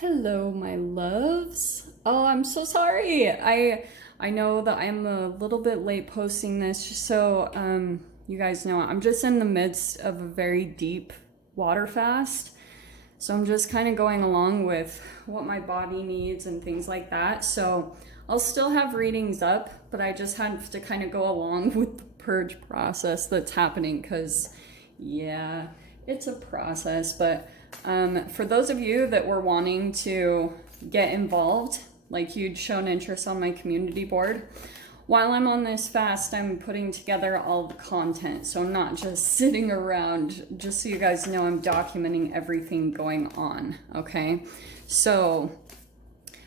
Hello, my loves. Oh, I'm so sorry. I know that I'm a little bit late posting this, just so you guys know. I'm just in the midst of a very deep water fast. So I'm just kind of going along with what my body needs and things like that. So I'll still have readings up, but I just have to kind of go along with the purge process that's happening because, yeah, it's a process. But for those of you that were wanting to get involved, like you'd shown interest on my community board, while I'm on this fast, I'm putting together all the content. So I'm not just sitting around, just so you guys know, I'm documenting everything going on, okay? So,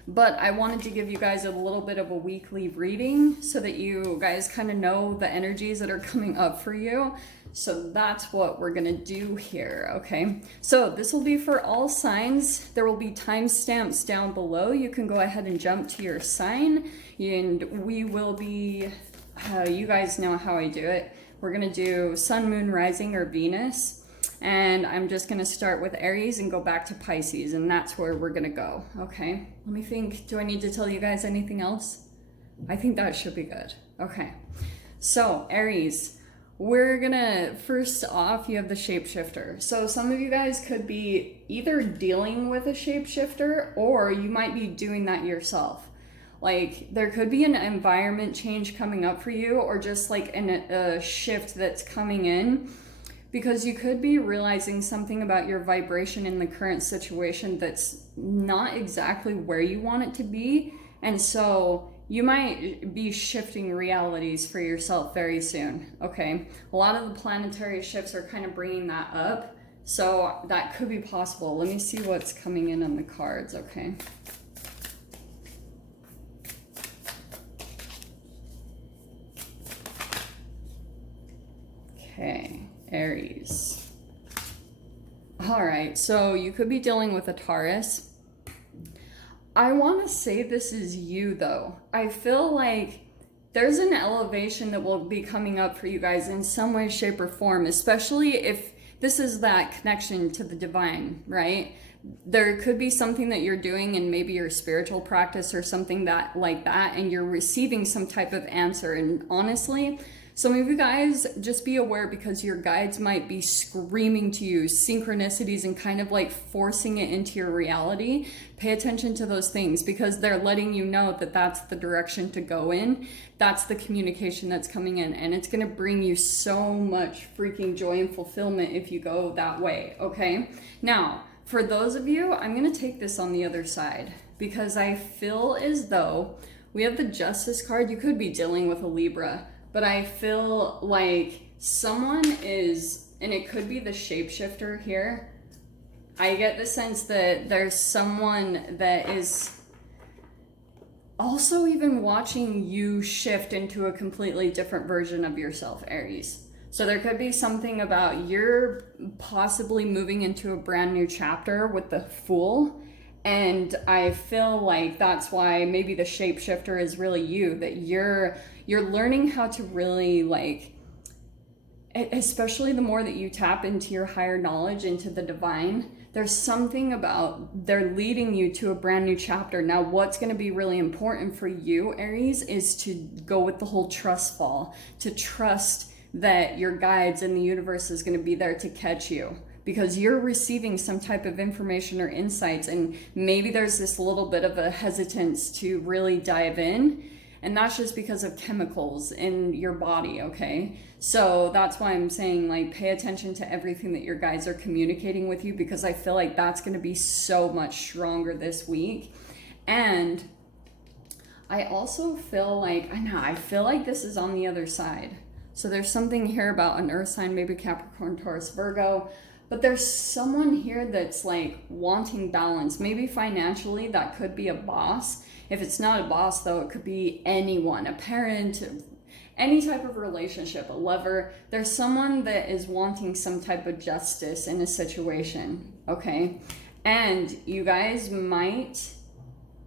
but I wanted to give you guys a little bit of a weekly reading so that you guys kind of know the energies that are coming up for you. So that's what we're gonna do here, okay? So this will be for all signs. There will be timestamps down below. You can go ahead and jump to your sign, and we will be, you guys know how I do it. We're gonna do sun, moon, rising, or Venus. And I'm just gonna start with Aries and go back to Pisces, and that's where we're gonna go, okay? Let me think, do I need to tell you guys anything else? I think that should be good. Okay, so Aries. We're gonna, first off, you have the shapeshifter. So some of you guys could be either dealing with a shapeshifter or you might be doing that yourself. Like there could be an environment change coming up for you, or just like a shift that's coming in, because you could be realizing something about your vibration in the current situation that's not exactly where you want it to be. And so you might be shifting realities for yourself very soon, okay? A lot of the planetary shifts are kind of bringing that up, so that could be possible. Let me see what's coming in on the cards, okay? Okay, Aries. All right, so you could be dealing with a Taurus. I want to say this is you, though. I feel like there's an elevation that will be coming up for you guys in some way, shape, or form, especially if this is that connection to the divine, right? There could be something that you're doing in maybe your spiritual practice or something that like that, and you're receiving some type of answer. And honestly, some of you guys, just be aware, because your guides might be screaming to you synchronicities and kind of like forcing it into your reality. Pay attention to those things, because they're letting you know that that's the direction to go in. That's the communication that's coming in, and it's going to bring you so much freaking joy and fulfillment if you go that way, okay? Now, for those of you, I'm going to take this on the other side, because I feel as though we have the Justice card. You could be dealing with a Libra, but I feel like someone is, and it could be the shapeshifter here. I get the sense that there's someone that is also even watching you shift into a completely different version of yourself, Aries. So there could be something about you're possibly moving into a brand new chapter with the Fool. And I feel like that's why maybe the shapeshifter is really you, that you're learning how to really, like, especially the more that you tap into your higher knowledge, into the divine, there's something about they're leading you to a brand new chapter. Now, what's going to be really important for you, Aries, is to go with the whole trust fall, to trust that your guides and the universe is going to be there to catch you, because you're receiving some type of information or insights, and maybe there's this little bit of a hesitance to really dive in, and that's just because of chemicals in your body, okay? So that's why I'm saying, like, pay attention to everything that your guides are communicating with you, because I feel like that's going to be so much stronger this week. And I also feel like, I feel like this is on the other side. So there's something here about an earth sign, maybe Capricorn, Taurus, Virgo. But there's someone here that's like wanting balance, maybe financially. That could be a boss. If it's not a boss, though, it could be anyone, a parent, any type of relationship, a lover. There's someone that is wanting some type of justice in a situation, okay? And you guys might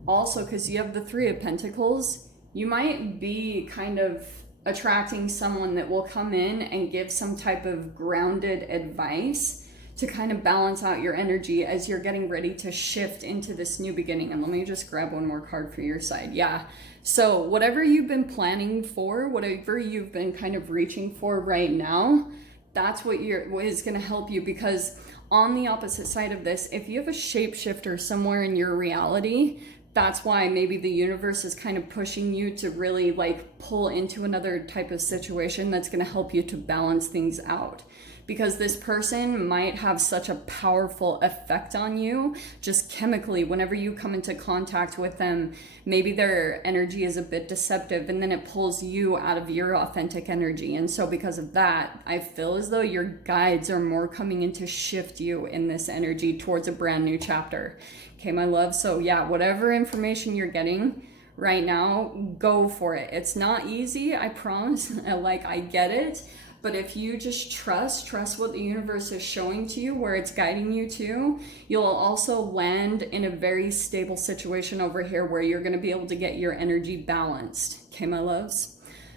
also, because you have the Three of Pentacles, you might be kind of attracting someone that will come in and give some type of grounded advice to kind of balance out your energy as you're getting ready to shift into this new beginning. And let me just grab one more card for your side. Yeah. So whatever you've been planning for, whatever you've been kind of reaching for right now, that's what is going to help you. Because on the opposite side of this, if you have a shapeshifter somewhere in your reality, that's why maybe the universe is kind of pushing you to really like pull into another type of situation that's going to help you to balance things out. Because this person might have such a powerful effect on you just chemically. Whenever you come into contact with them, maybe their energy is a bit deceptive, and then it pulls you out of your authentic energy. And so because of that, I feel as though your guides are more coming in to shift you in this energy towards a brand new chapter. Okay, my love. So yeah, whatever information you're getting right now, go for it. It's not easy, I promise. Like, I get it. But if you just trust what the universe is showing to you, where it's guiding you to, you'll also land in a very stable situation over here where you're going to be able to get your energy balanced. Okay, my loves?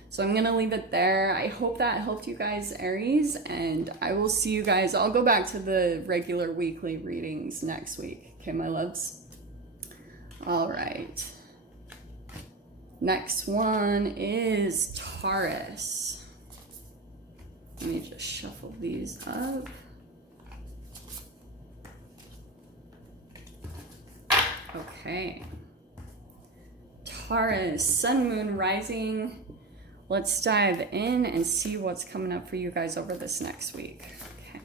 So I'm going to leave it there. I hope that helped you guys, Aries, and I will see you guys. I'll go back to the regular weekly readings next week. Okay, my loves? All right. Next one is Taurus. Let me just shuffle these up. Okay. Taurus, sun, moon, rising. Let's dive in and see what's coming up for you guys over this next week. Okay.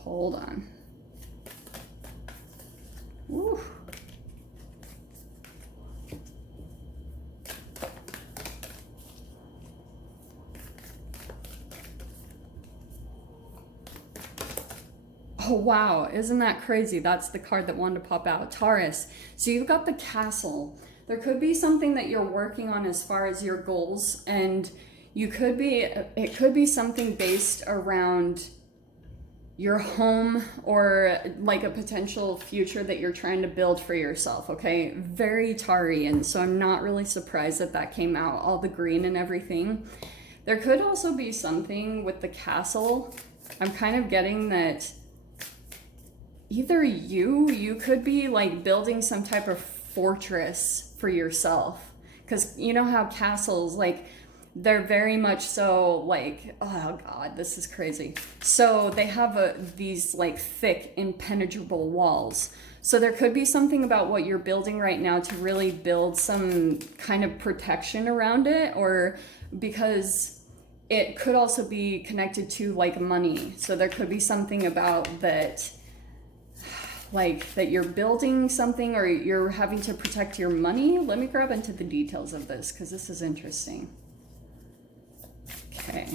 Hold on. Woo. Oh, wow. Isn't that crazy? That's the card that wanted to pop out. Taurus. So you've got the castle. There could be something that you're working on as far as your goals, and it could be something based around your home or like a potential future that you're trying to build for yourself. Okay. Very Taurian. So I'm not really surprised that came out, all the green and everything. There could also be something with the castle. I'm kind of getting that either you could be like building some type of fortress for yourself, because you know how castles, like, they're very much so like, oh god, this is crazy. So they have these like thick impenetrable walls. So there could be something about what you're building right now to really build some kind of protection around it, or because it could also be connected to like money. So there could be something about that, like that you're building something or you're having to protect your money. Let me grab into the details of this because this is interesting. Okay.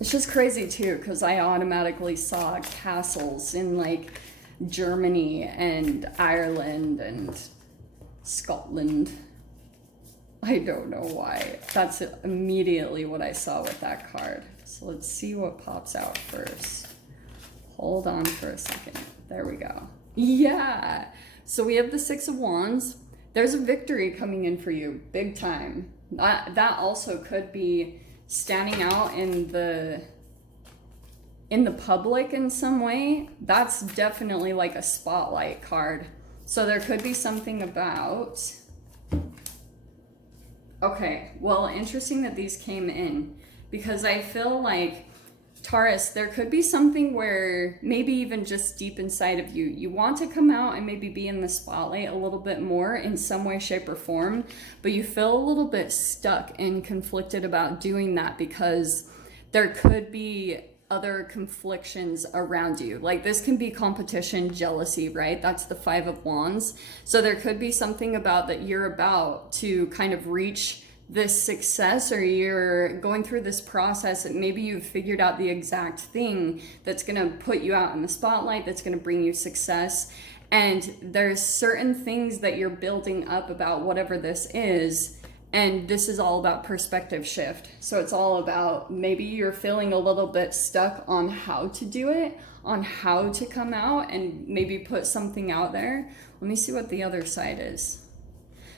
It's just crazy too, because I automatically saw castles in like Germany and Ireland and Scotland. I don't know why. That's immediately what I saw with that card. So let's see what pops out first. Hold on for a second. There we go. Yeah. So we have the Six of Wands. There's a victory coming in for you, big time. That also could be standing out in the public in some way. That's definitely like a spotlight card. So there could be something about... Okay, well, interesting that these came in, because I feel like Taurus, there could be something where maybe even just deep inside of you, you want to come out and maybe be in the spotlight a little bit more in some way, shape, or form, but you feel a little bit stuck and conflicted about doing that because there could be other conflictions around you. Like this can be competition, jealousy, right? That's the Five of Wands. So there could be something about that you're about to kind of reach this success, or you're going through this process and maybe you've figured out the exact thing that's going to put you out in the spotlight, that's going to bring you success. And there's certain things that you're building up about whatever this is. And this is all about perspective shift. So it's all about maybe you're feeling a little bit stuck on how to do it, on how to come out and maybe put something out there. Let me see what the other side is.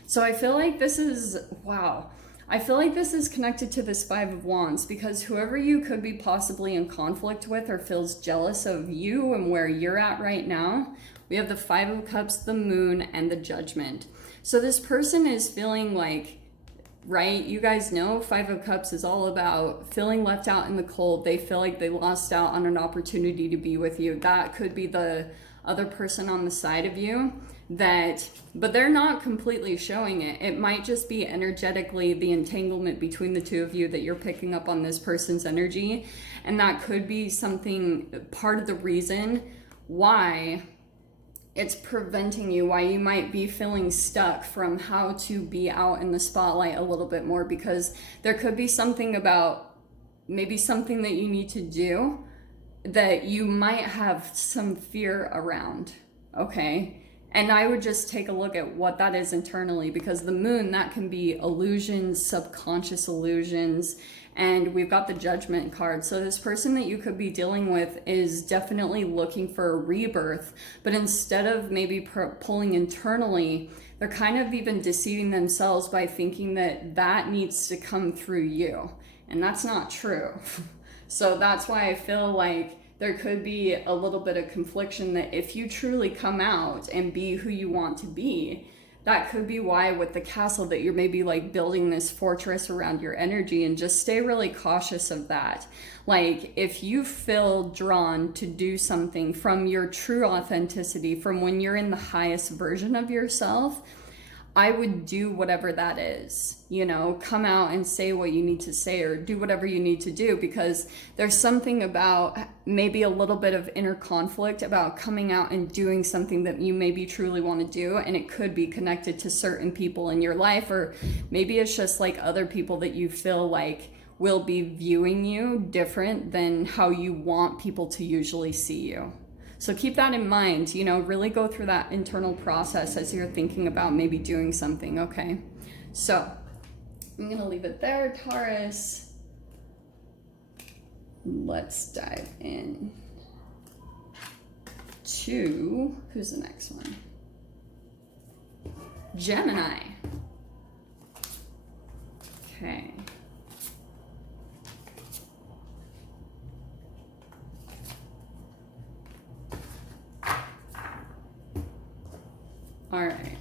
So I feel like this is, wow. I feel like this is connected to this Five of Wands, because whoever you could be possibly in conflict with or feels jealous of you and where you're at right now, we have the Five of Cups, the Moon, and the Judgment. So this person is feeling like, right, you guys know Five of Cups is all about feeling left out in the cold. They feel like they lost out on an opportunity to be with you. That could be the other person on the side of you that, but they're not completely showing it. It might just be energetically the entanglement between the two of you that you're picking up on this person's energy. And that could be something, part of the reason why it's preventing you, why you might be feeling stuck from how to be out in the spotlight a little bit more, because there could be something about maybe something that you need to do that you might have some fear around, okay? And I would just take a look at what that is internally, because the Moon, that can be illusions, subconscious illusions, and we've got the Judgment card. So this person that you could be dealing with is definitely looking for a rebirth, but instead of maybe pulling internally, they're kind of even deceiving themselves by thinking that that needs to come through you, and that's not true. So that's why I feel like there could be a little bit of confliction, that if you truly come out and be who you want to be, that could be why with the Castle that you're maybe like building this fortress around your energy, and just stay really cautious of that. Like if you feel drawn to do something from your true authenticity, from when you're in the highest version of yourself, I would do whatever that is, you know, come out and say what you need to say, or do whatever you need to do, because there's something about maybe a little bit of inner conflict about coming out and doing something that you maybe truly want to do. And it could be connected to certain people in your life, or maybe it's just like other people that you feel like will be viewing you different than how you want people to usually see you. So keep that in mind, you know, really go through that internal process as you're thinking about maybe doing something, okay? So I'm gonna leave it there, Taurus. Let's dive in to, who's the next one? Gemini. Okay. All right.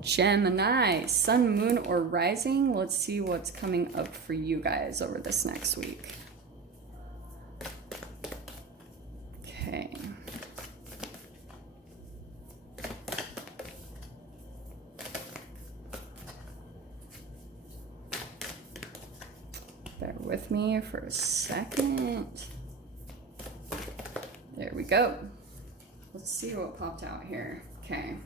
Gemini, sun, moon, or rising. Let's see what's coming up for you guys over this next week. Okay. Bear with me for a second. There we go. Let's see what popped out here. Okay.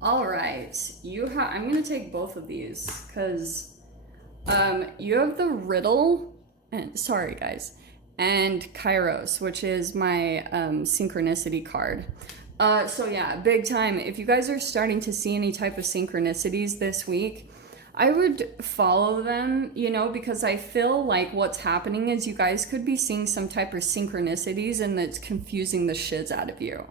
All right. I'm going to take both of these because you have the riddle, and sorry guys, and Kairos, which is my synchronicity card. So yeah, big time. If you guys are starting to see any type of synchronicities this week, I would follow them, you know, because I feel like what's happening is you guys could be seeing some type of synchronicities, and that's confusing the shiz out of you.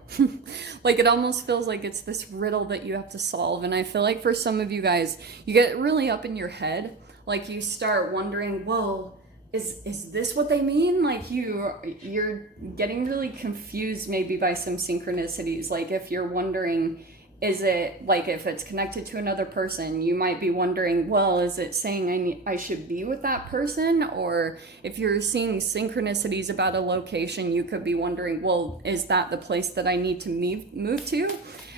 Like it almost feels like it's this riddle that you have to solve. And I feel like for some of you guys, you get really up in your head. Like you start wondering, well, is this what they mean? Like you're getting really confused maybe by some synchronicities. Like if you're wondering, is it like if it's connected to another person, you might be wondering, well, is it saying I should be with that person? Or if you're seeing synchronicities about a location, you could be wondering, well, is that the place that I need to move to?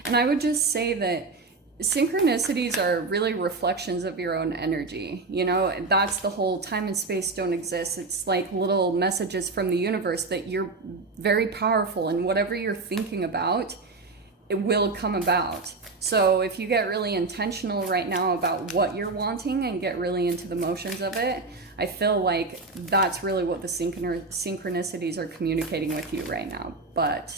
And I would just say that synchronicities are really reflections of your own energy. You know, that's the whole time and space don't exist. It's like little messages from the universe that you're very powerful, and whatever you're thinking about, it will come about. So if you get really intentional right now about what you're wanting and get really into the motions of it, I feel like that's really what the synchronicities are communicating with you right now. But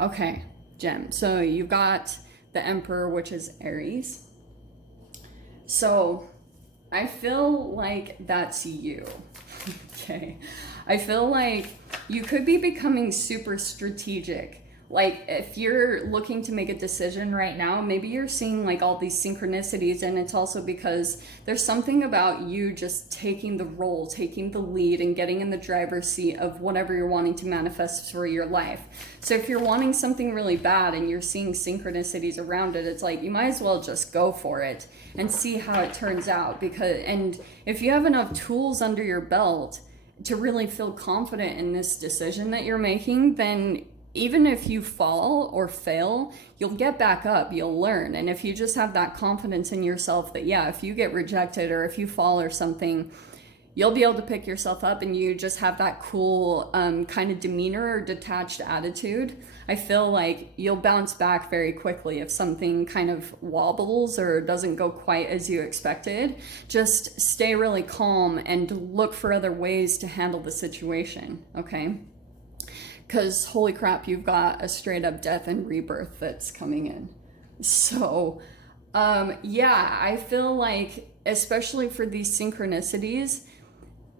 okay, Gem. So you've got the Emperor, which is Aries. So I feel like that's you. Okay. I feel like you could be becoming super strategic Like if you're looking to make a decision right now, maybe you're seeing like all these synchronicities, and it's also because there's something about you just taking the role, taking the lead, and getting in the driver's seat of whatever you're wanting to manifest for your life. So if you're wanting something really bad and you're seeing synchronicities around it, it's like you might as well just go for it and see how it turns out. And if you have enough tools under your belt to really feel confident in this decision that you're making, then even if you fall or fail, you'll get back up, you'll learn. And if you just have that confidence in yourself that, yeah, if you get rejected or if you fall or something, you'll be able to pick yourself up, and you just have that cool kind of demeanor or detached attitude, I feel like you'll bounce back very quickly if something kind of wobbles or doesn't go quite as you expected. Just stay really calm and look for other ways to handle the situation, okay? Because holy crap, you've got a straight up death and rebirth that's coming in. So yeah, I feel like especially for these synchronicities,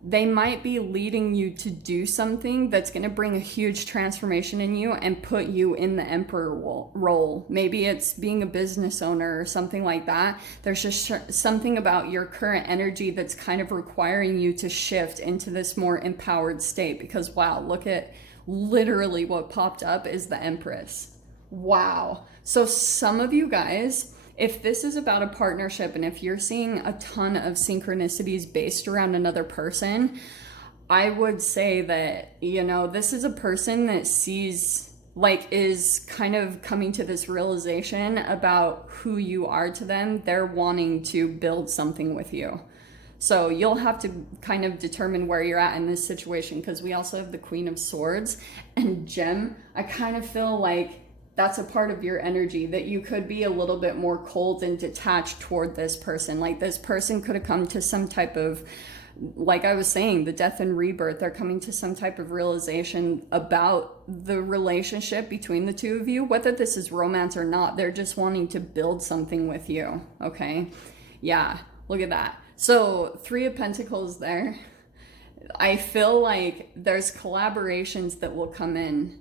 they might be leading you to do something that's going to bring a huge transformation in you and put you in the emperor role. Maybe it's being a business owner or something like that. There's just something about your current energy that's kind of requiring you to shift into this more empowered state, because wow, look at literally what popped up is the Empress. Wow. So some of you guys, if this is about a partnership and if you're seeing a ton of synchronicities based around another person, I would say that, you know, this is a person that sees, like, is kind of coming to this realization about who you are to them. They're wanting to build something with you. So you'll have to kind of determine where you're at in this situation, because we also have the Queen of Swords and Gem. I kind of feel like that's a part of your energy, that you could be a little bit more cold and detached toward this person. Like this person could have come to some type of, like I was saying, the death and rebirth. They're coming to some type of realization about the relationship between the two of you, whether this is romance or not. They're just wanting to build something with you, okay? Yeah, look at that. So 3 of Pentacles there. I feel like there's collaborations that will come in.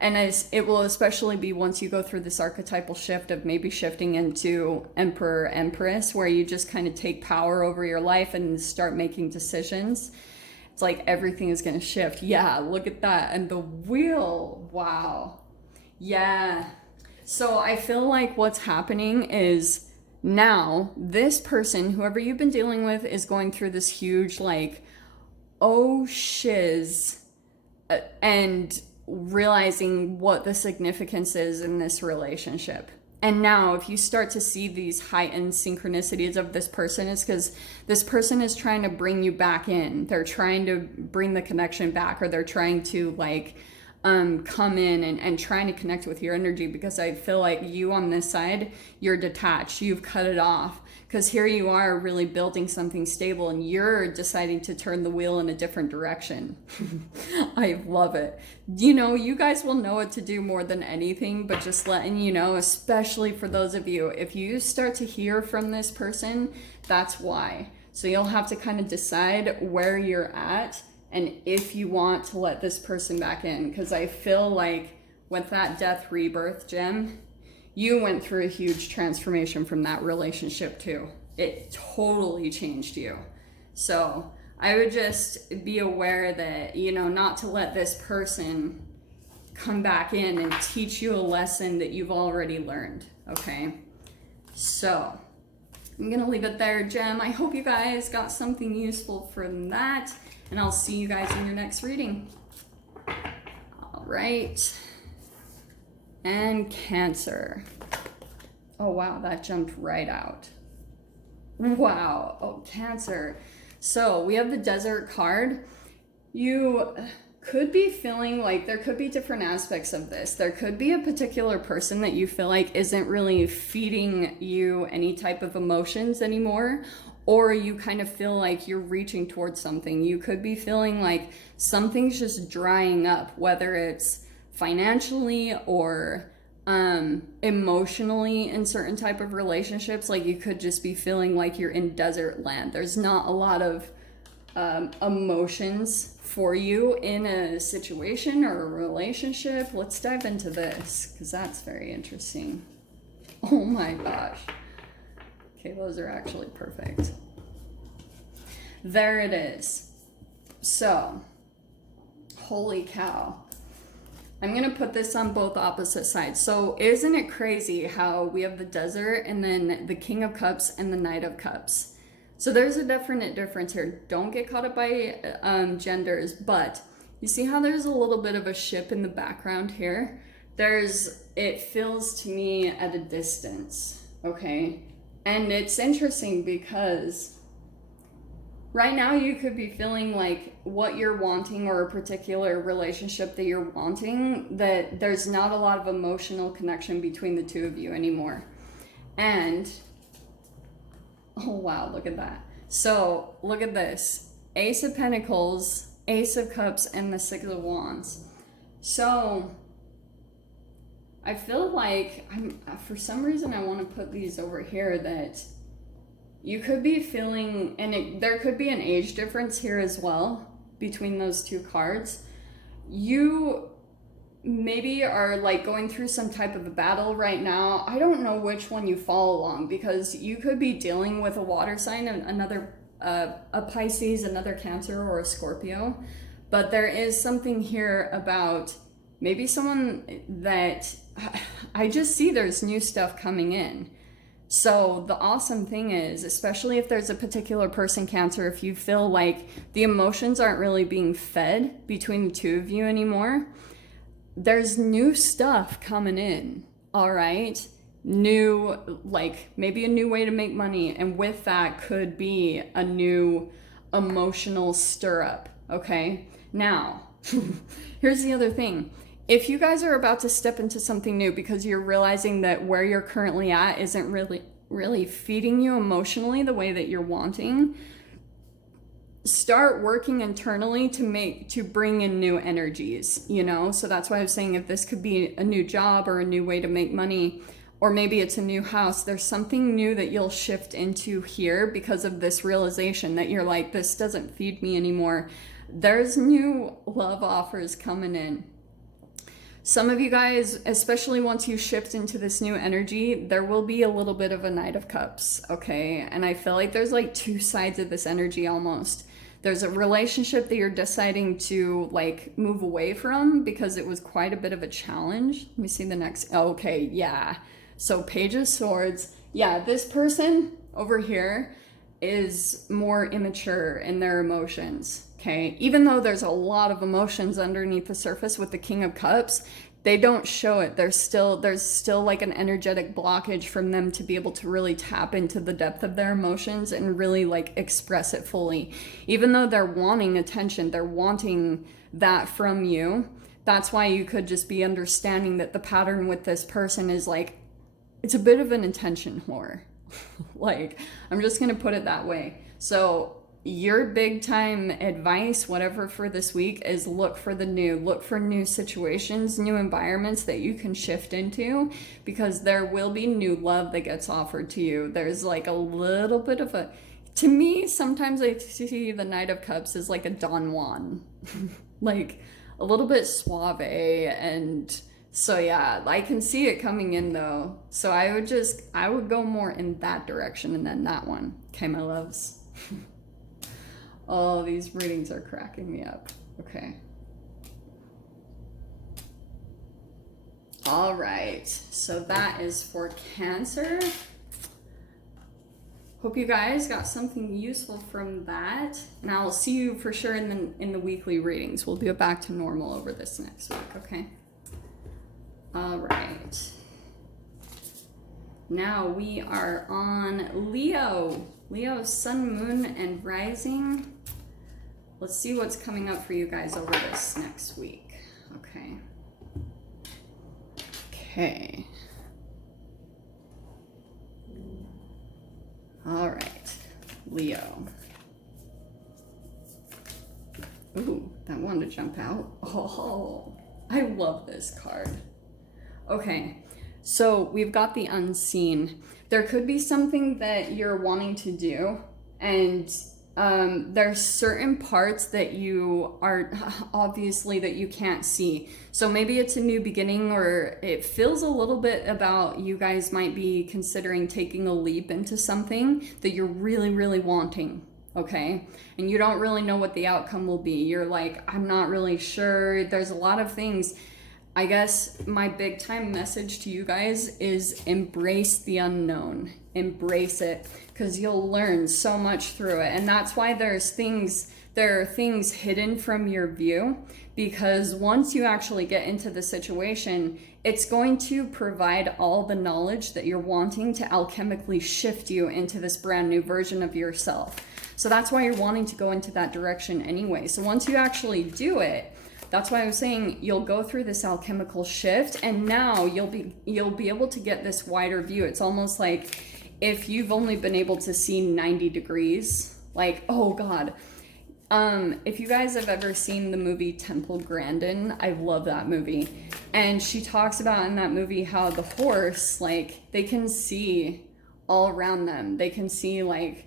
And it will especially be once you go through this archetypal shift of maybe shifting into Emperor, Empress, where you just kind of take power over your life and start making decisions. It's like everything is going to shift. Yeah, look at that. And the wheel. Wow. Yeah. So I feel like what's happening is, now this person, whoever you've been dealing with, is going through this huge like oh shiz, and realizing what the significance is in this relationship. And now if you start to see these heightened synchronicities of this person, it's because this person is trying to bring you back in. They're trying to bring the connection back, or they're trying to like come in and trying to connect with your energy, because I feel like you on this side, you're detached, you've cut it off, because here you are really building something stable and you're deciding to turn the wheel in a different direction. I love it. You know, you guys will know what to do more than anything, but just letting you know, especially for those of you, if you start to hear from this person, that's why. So you'll have to kind of decide where you're at and if you want to let this person back in, because I feel like with that death rebirth, Gem, you went through a huge transformation from that relationship too. It totally changed you. So I would just be aware that, you know, not to let this person come back in and teach you a lesson that you've already learned, okay? So I'm gonna leave it there, Gem. I hope you guys got something useful from that, and I'll see you guys in your next reading. All right. And Cancer. Oh, wow, that jumped right out. Wow. Oh, Cancer. So we have the Desert card. You could be feeling like there could be different aspects of this. There could be a particular person that you feel like isn't really feeding you any type of emotions anymore, or you kind of feel like you're reaching towards something. You could be feeling like something's just drying up, whether it's financially or emotionally in certain type of relationships. Like you could just be feeling like you're in desert land. There's not a lot of emotions for you in a situation or a relationship. Let's dive into this because that's very interesting. Oh my gosh. Okay, those are actually perfect. There it is. So, holy cow. I'm going to put this on both opposite sides. So isn't it crazy how we have the desert and then the King of Cups and the Knight of Cups? So there's a definite difference here. Don't get caught up by genders, but you see how there's a little bit of a ship in the background here? It feels to me at a distance, okay? And it's interesting because right now you could be feeling like what you're wanting or a particular relationship that you're wanting, that there's not a lot of emotional connection between the two of you anymore. And oh wow, look at that. So look at this. Ace of Pentacles, Ace of Cups, and the Six of Wands. So I feel like for some reason I want to put these over here, that you could be feeling, and there could be an age difference here as well between those two cards. You maybe are like going through some type of a battle right now. I don't know which one you fall along, because you could be dealing with a water sign, another a Pisces, another Cancer, or a Scorpio. But there is something here about maybe someone that I just see there's new stuff coming in. So the awesome thing is, especially if there's a particular person, Cancer, if you feel like the emotions aren't really being fed between the two of you anymore, there's new stuff coming in, all right? New, like maybe a new way to make money. And with that could be a new emotional stirrup, okay? Now, here's the other thing. If you guys are about to step into something new because you're realizing that where you're currently at isn't really feeding you emotionally the way that you're wanting, start working internally to bring in new energies, you know? So that's why I was saying, if this could be a new job or a new way to make money, or maybe it's a new house, there's something new that you'll shift into here because of this realization that you're like, this doesn't feed me anymore. There's new love offers coming in. Some of you guys, especially once you shift into this new energy, there will be a little bit of a Knight of Cups, okay? And I feel like there's like two sides of this energy almost. There's a relationship that you're deciding to like move away from because it was quite a bit of a challenge. Let me see the next. Okay, yeah. So Page of Swords. Yeah, this person over here is more immature in their emotions. Okay, even though there's a lot of emotions underneath the surface with the King of Cups, they don't show it. There's still like an energetic blockage from them to be able to really tap into the depth of their emotions and really like express it fully. Even though they're wanting attention, they're wanting that from you. That's why you could just be understanding that the pattern with this person is like, it's a bit of an attention whore. Like, I'm just gonna put it that way. So your big time advice, whatever, for this week is look for new situations, new environments that you can shift into, because there will be new love that gets offered to you. There's like a little bit of to me, sometimes I see the Knight of Cups as like a Don Juan, like a little bit suave. And so yeah, I can see it coming in though. So I would go more in that direction and then that one. Okay, my loves. Oh, these readings are cracking me up. Okay. All right. So that is for Cancer. Hope you guys got something useful from that. And I'll see you for sure in the weekly readings. We'll do it back to normal over this next week, okay? All right. Now we are on Leo. Leo, Sun, Moon, and Rising. Let's see what's coming up for you guys over this next week. Okay. Okay. All right, Leo. Ooh, that wanted to jump out. Oh, I love this card. Okay, so we've got the unseen. There could be something that you're wanting to do, and there's certain parts that you are obviously that you can't see. So maybe it's a new beginning, or it feels a little bit about you guys might be considering taking a leap into something that you're really, really wanting. Okay. And you don't really know what the outcome will be. You're like, I'm not really sure. There's a lot of things. I guess my big time message to you guys is embrace the unknown. Embrace it, because you'll learn so much through it. And that's why there are things hidden from your view, because once you actually get into the situation, it's going to provide all the knowledge that you're wanting to alchemically shift you into this brand new version of yourself. So that's why you're wanting to go into that direction anyway. So once you actually do it, that's why I was saying you'll go through this alchemical shift, and now you'll be able to get this wider view. It's almost like if you've only been able to see 90 degrees, like, oh God. If you guys have ever seen the movie Temple Grandin, I love that movie. And she talks about in that movie how the horse, like, they can see all around them. They can see, like,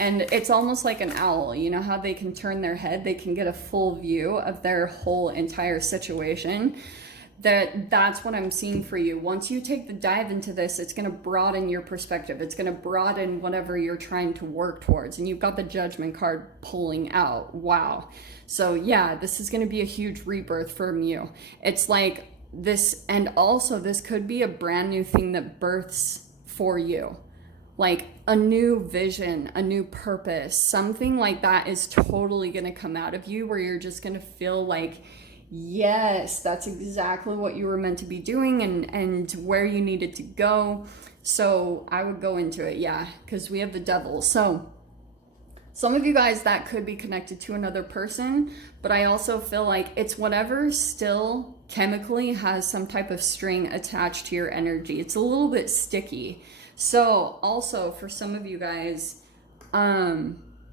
and it's almost like an owl, you know how they can turn their head, they can get a full view of their whole entire situation. That's what I'm seeing for you. Once you take the dive into this, it's going to broaden your perspective. It's going to broaden whatever you're trying to work towards. And you've got the Judgment card pulling out. Wow. So yeah, this is going to be a huge rebirth from you. It's like this, and also this could be a brand new thing that births for you. Like a new vision, a new purpose, something like that is totally going to come out of you, where you're just going to feel like, yes, that's exactly what you were meant to be doing, and where you needed to go. So I would go into it, yeah, because we have the Devil. So some of you guys, that could be connected to another person, but I also feel like it's whatever still chemically has some type of string attached to your energy. It's a little bit sticky. So also for some of you guys,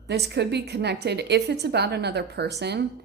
this could be connected. If it's about another person,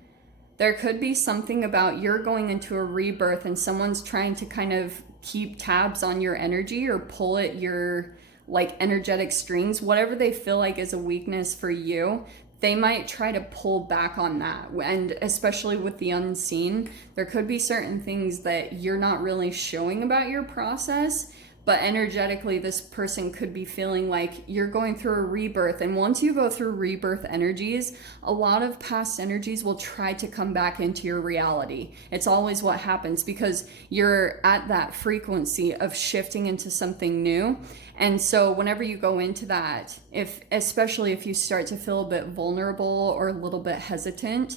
there could be something about you're going into a rebirth and someone's trying to kind of keep tabs on your energy or pull at your like energetic strings, whatever they feel like is a weakness for you. They might try to pull back on that. And especially with the unseen, there could be certain things that you're not really showing about your process. But energetically, this person could be feeling like you're going through a rebirth. And once you go through rebirth energies, a lot of past energies will try to come back into your reality. It's always what happens, because you're at that frequency of shifting into something new. And so whenever you go into that, especially if you start to feel a bit vulnerable or a little bit hesitant,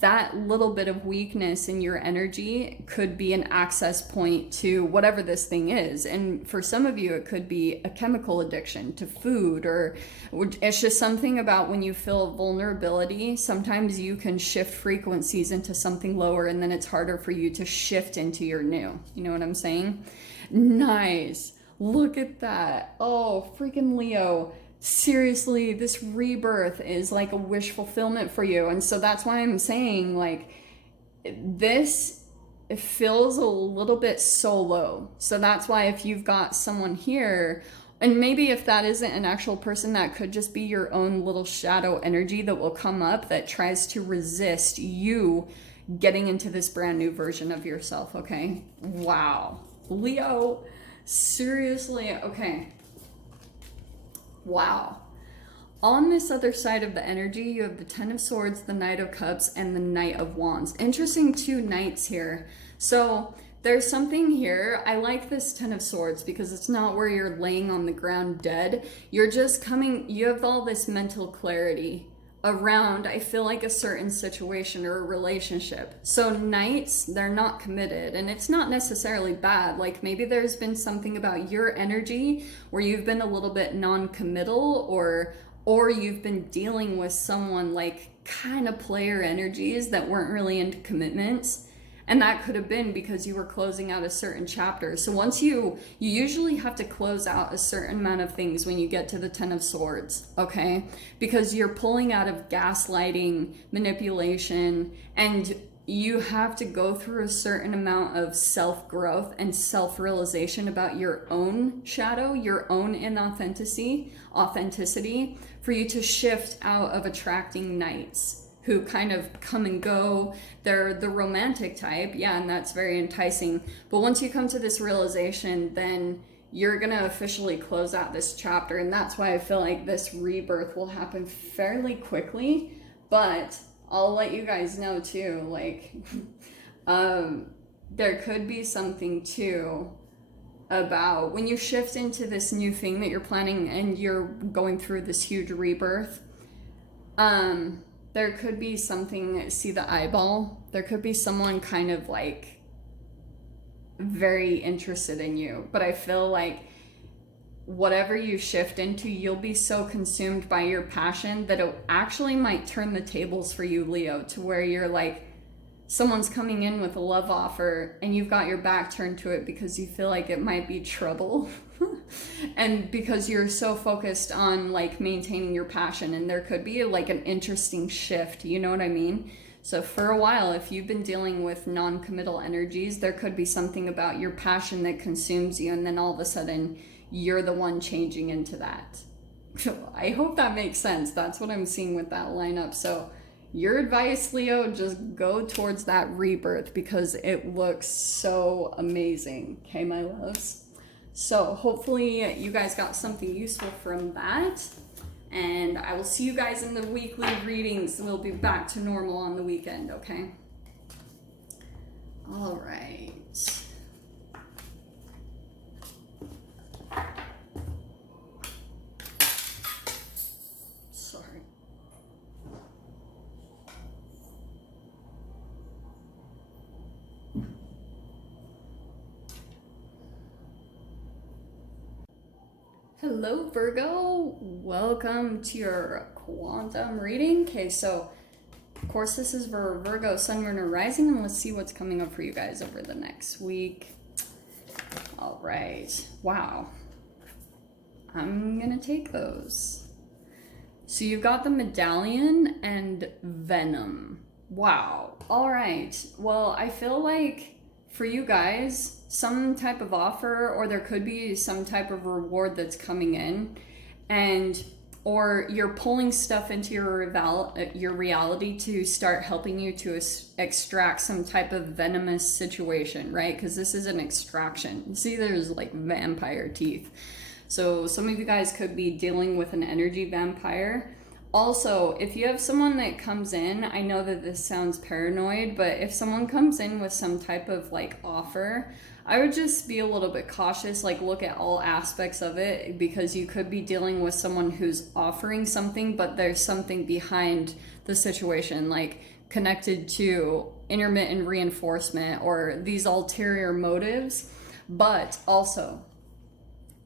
that little bit of weakness in your energy could be an access point to whatever this thing is. And for some of you, it could be a chemical addiction to food, or it's just something about when you feel vulnerability, sometimes you can shift frequencies into something lower, and then it's harder for you to shift into your new. You know what I'm saying? Nice. Look at that. Oh, freaking Leo. Seriously, this rebirth is like a wish fulfillment for you. And so that's why I'm saying, like, this, it feels a little bit solo. So that's why if you've got someone here, and maybe if that isn't an actual person, that could just be your own little shadow energy that will come up that tries to resist you getting into this brand new version of yourself. Okay. Wow. Leo, seriously. Okay. Wow. On this other side of the energy, you have the Ten of Swords, the Knight of Cups, and the Knight of Wands. Interesting two knights here. So there's something here. I like this Ten of Swords because it's not where you're laying on the ground dead. You're just coming, you have all this mental clarity around, I feel like, a certain situation or a relationship. So knights, they're not committed, and it's not necessarily bad. Like maybe there's been something about your energy where you've been a little bit non-committal, or you've been dealing with someone like kind of player energies that weren't really into commitments. And that could have been because you were closing out a certain chapter. So once you usually have to close out a certain amount of things when you get to the Ten of Swords, okay? Because you're pulling out of gaslighting, manipulation, and you have to go through a certain amount of self-growth and self-realization about your own shadow, your own inauthenticity, for you to shift out of attracting knights who kind of come and go. They're the romantic type, yeah, and that's very enticing. But once you come to this realization, then you're gonna officially close out this chapter, and that's why I feel like this rebirth will happen fairly quickly. But I'll let you guys know too, like, there could be something too about when you shift into this new thing that you're planning and you're going through this huge rebirth. There could be something, see the eyeball? There could be someone kind of like very interested in you, but I feel like whatever you shift into, you'll be so consumed by your passion that it actually might turn the tables for you, Leo, to where you're like, someone's coming in with a love offer and you've got your back turned to it because you feel like it might be trouble. And because you're so focused on like maintaining your passion, and there could be like an interesting shift, you know what I mean? So for a while, if you've been dealing with non-committal energies, there could be something about your passion that consumes you, and then all of a sudden you're the one changing into that. I hope that makes sense. That's what I'm seeing with that lineup. So your advice, Leo, just go towards that rebirth because it looks so amazing. Okay, my loves? So hopefully you guys got something useful from that. And I will see you guys in the weekly readings. We'll be back to normal on the weekend, okay? All right. Sorry. Hello, Virgo. Welcome to your quantum reading. Okay, so of course this is for Virgo, Sun, Moon, or Rising, and let's see what's coming up for you guys over the next week. All right. Wow. I'm gonna take those. So you've got the Medallion and Venom. Wow. All right. Well, I feel like for you guys, some type of offer, or there could be some type of reward that's coming in, and or you're pulling stuff into your reality to start helping you to extract some type of venomous situation, right? Because this is an extraction. See, there's like vampire teeth. So some of you guys could be dealing with an energy vampire. Also, if you have someone that comes in, I know that this sounds paranoid, but if someone comes in with some type of like offer, I would just be a little bit cautious, like look at all aspects of it, because you could be dealing with someone who's offering something, but there's something behind the situation, like connected to intermittent reinforcement or these ulterior motives. But also,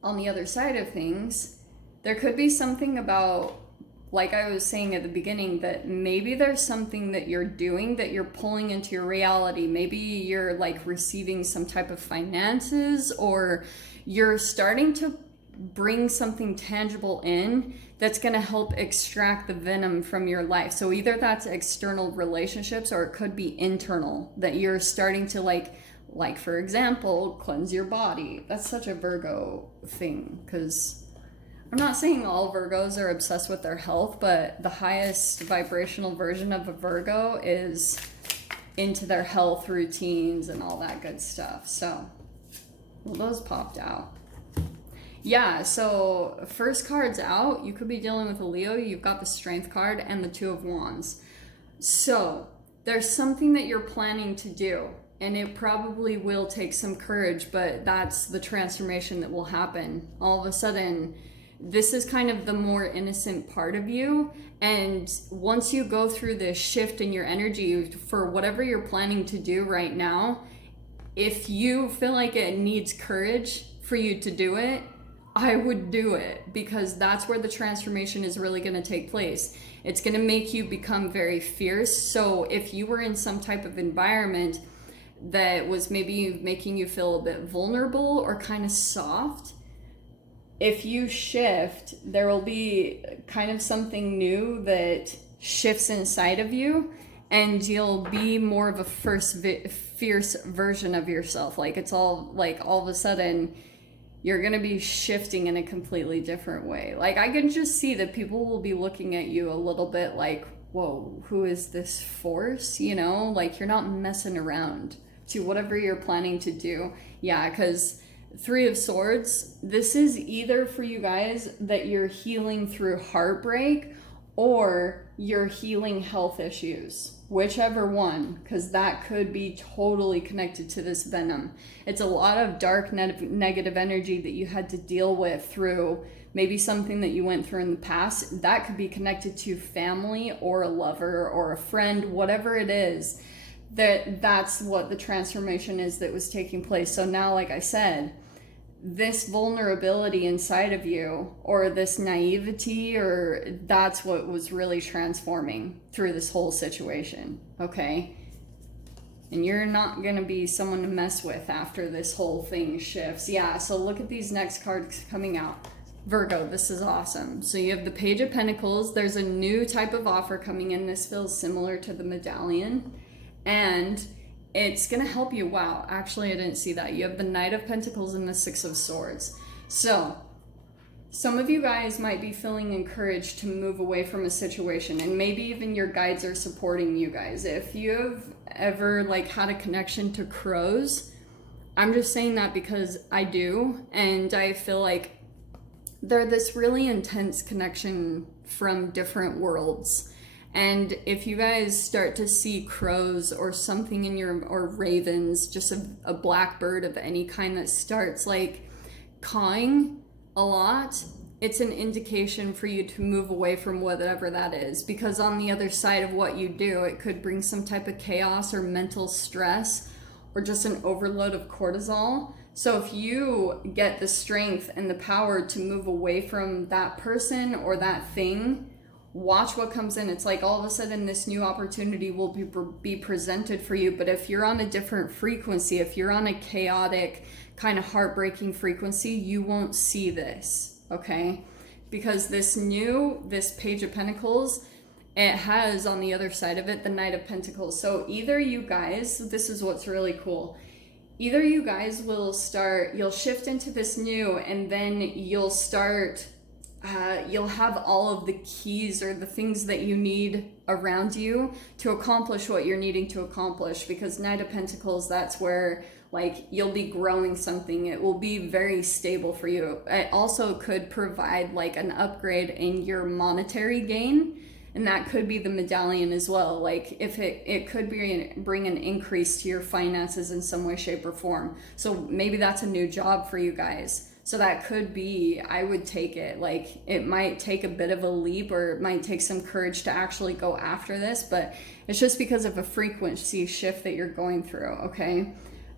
on the other side of things, there could be something about, like I was saying at the beginning, that maybe there's something that you're doing that you're pulling into your reality. Maybe you're like receiving some type of finances, or you're starting to bring something tangible in that's going to help extract the venom from your life. So either that's external relationships, or it could be internal, that you're starting to like for example, cleanse your body. That's such a Virgo thing, because I'm not saying all Virgos are obsessed with their health, but the highest vibrational version of a Virgo is into their health routines and all that good stuff. So, well, those popped out. Yeah, so first card's out. You could be dealing with a Leo. You've got the Strength card and the Two of Wands. So, there's something that you're planning to do, and it probably will take some courage, but that's the transformation that will happen. All of a sudden, this is kind of the more innocent part of you, and once you go through this shift in your energy for whatever you're planning to do right now, if you feel like it needs courage for you to do it, I would do it, because that's where the transformation is really going to take place. It's going to make you become very fierce. So if you were in some type of environment that was maybe making you feel a bit vulnerable or kind of soft, if you shift, there will be kind of something new that shifts inside of you, and you'll be more of a fierce version of yourself. Like it's all like all of a sudden you're gonna be shifting in a completely different way. Like I can just see that people will be looking at you a little bit like, whoa, who is this force? You know, like you're not messing around to whatever you're planning to do. Yeah, because Three of Swords, this is either for you guys that you're healing through heartbreak or you're healing health issues, whichever one, because that could be totally connected to this venom. It's a lot of dark negative energy that you had to deal with through maybe something that you went through in the past. That could be connected to family or a lover or a friend, whatever it is. That's what the transformation is that was taking place. So now, like I said, this vulnerability inside of you or this naivety, or that's what was really transforming through this whole situation, okay? And you're not gonna be someone to mess with after this whole thing shifts. Yeah, so look at these next cards coming out. Virgo, this is awesome. So you have the Page of Pentacles. There's a new type of offer coming in. This feels similar to the medallion, and it's gonna help you. Wow, actually I didn't see that. You have the Knight of Pentacles and the Six of Swords. So some of you guys might be feeling encouraged to move away from a situation, and maybe even your guides are supporting you guys. If you've ever like had a connection to crows, I'm just saying that because I do, and I feel like they're this really intense connection from different worlds. And if you guys start to see crows or something in your, or ravens, just a blackbird of any kind that starts like cawing a lot, it's an indication for you to move away from whatever that is. Because on the other side of what you do, it could bring some type of chaos or mental stress or just an overload of cortisol. So if you get the strength and the power to move away from that person or that thing, watch what comes in. It's like all of a sudden this new opportunity will be presented for you. But if you're on a different frequency, if you're on a chaotic kind of heartbreaking frequency, you won't see this, okay? Because this Page of Pentacles, it has on the other side of it the Knight of Pentacles. So either you guys, this is what's really cool, either you guys will start, you'll shift into this new, and then you'll start you'll have all of the keys or the things that you need around you to accomplish what you're needing to accomplish. Because Knight of Pentacles, that's where like you'll be growing something. It will be very stable for you. It also could provide like an upgrade in your monetary gain, and that could be the medallion as well. Like if it could bring an increase to your finances in some way, shape, or form. So maybe that's a new job for you guys. So that could be, I would take it. Like it might take a bit of a leap, or it might take some courage to actually go after this, but it's just because of a frequency shift that you're going through, okay?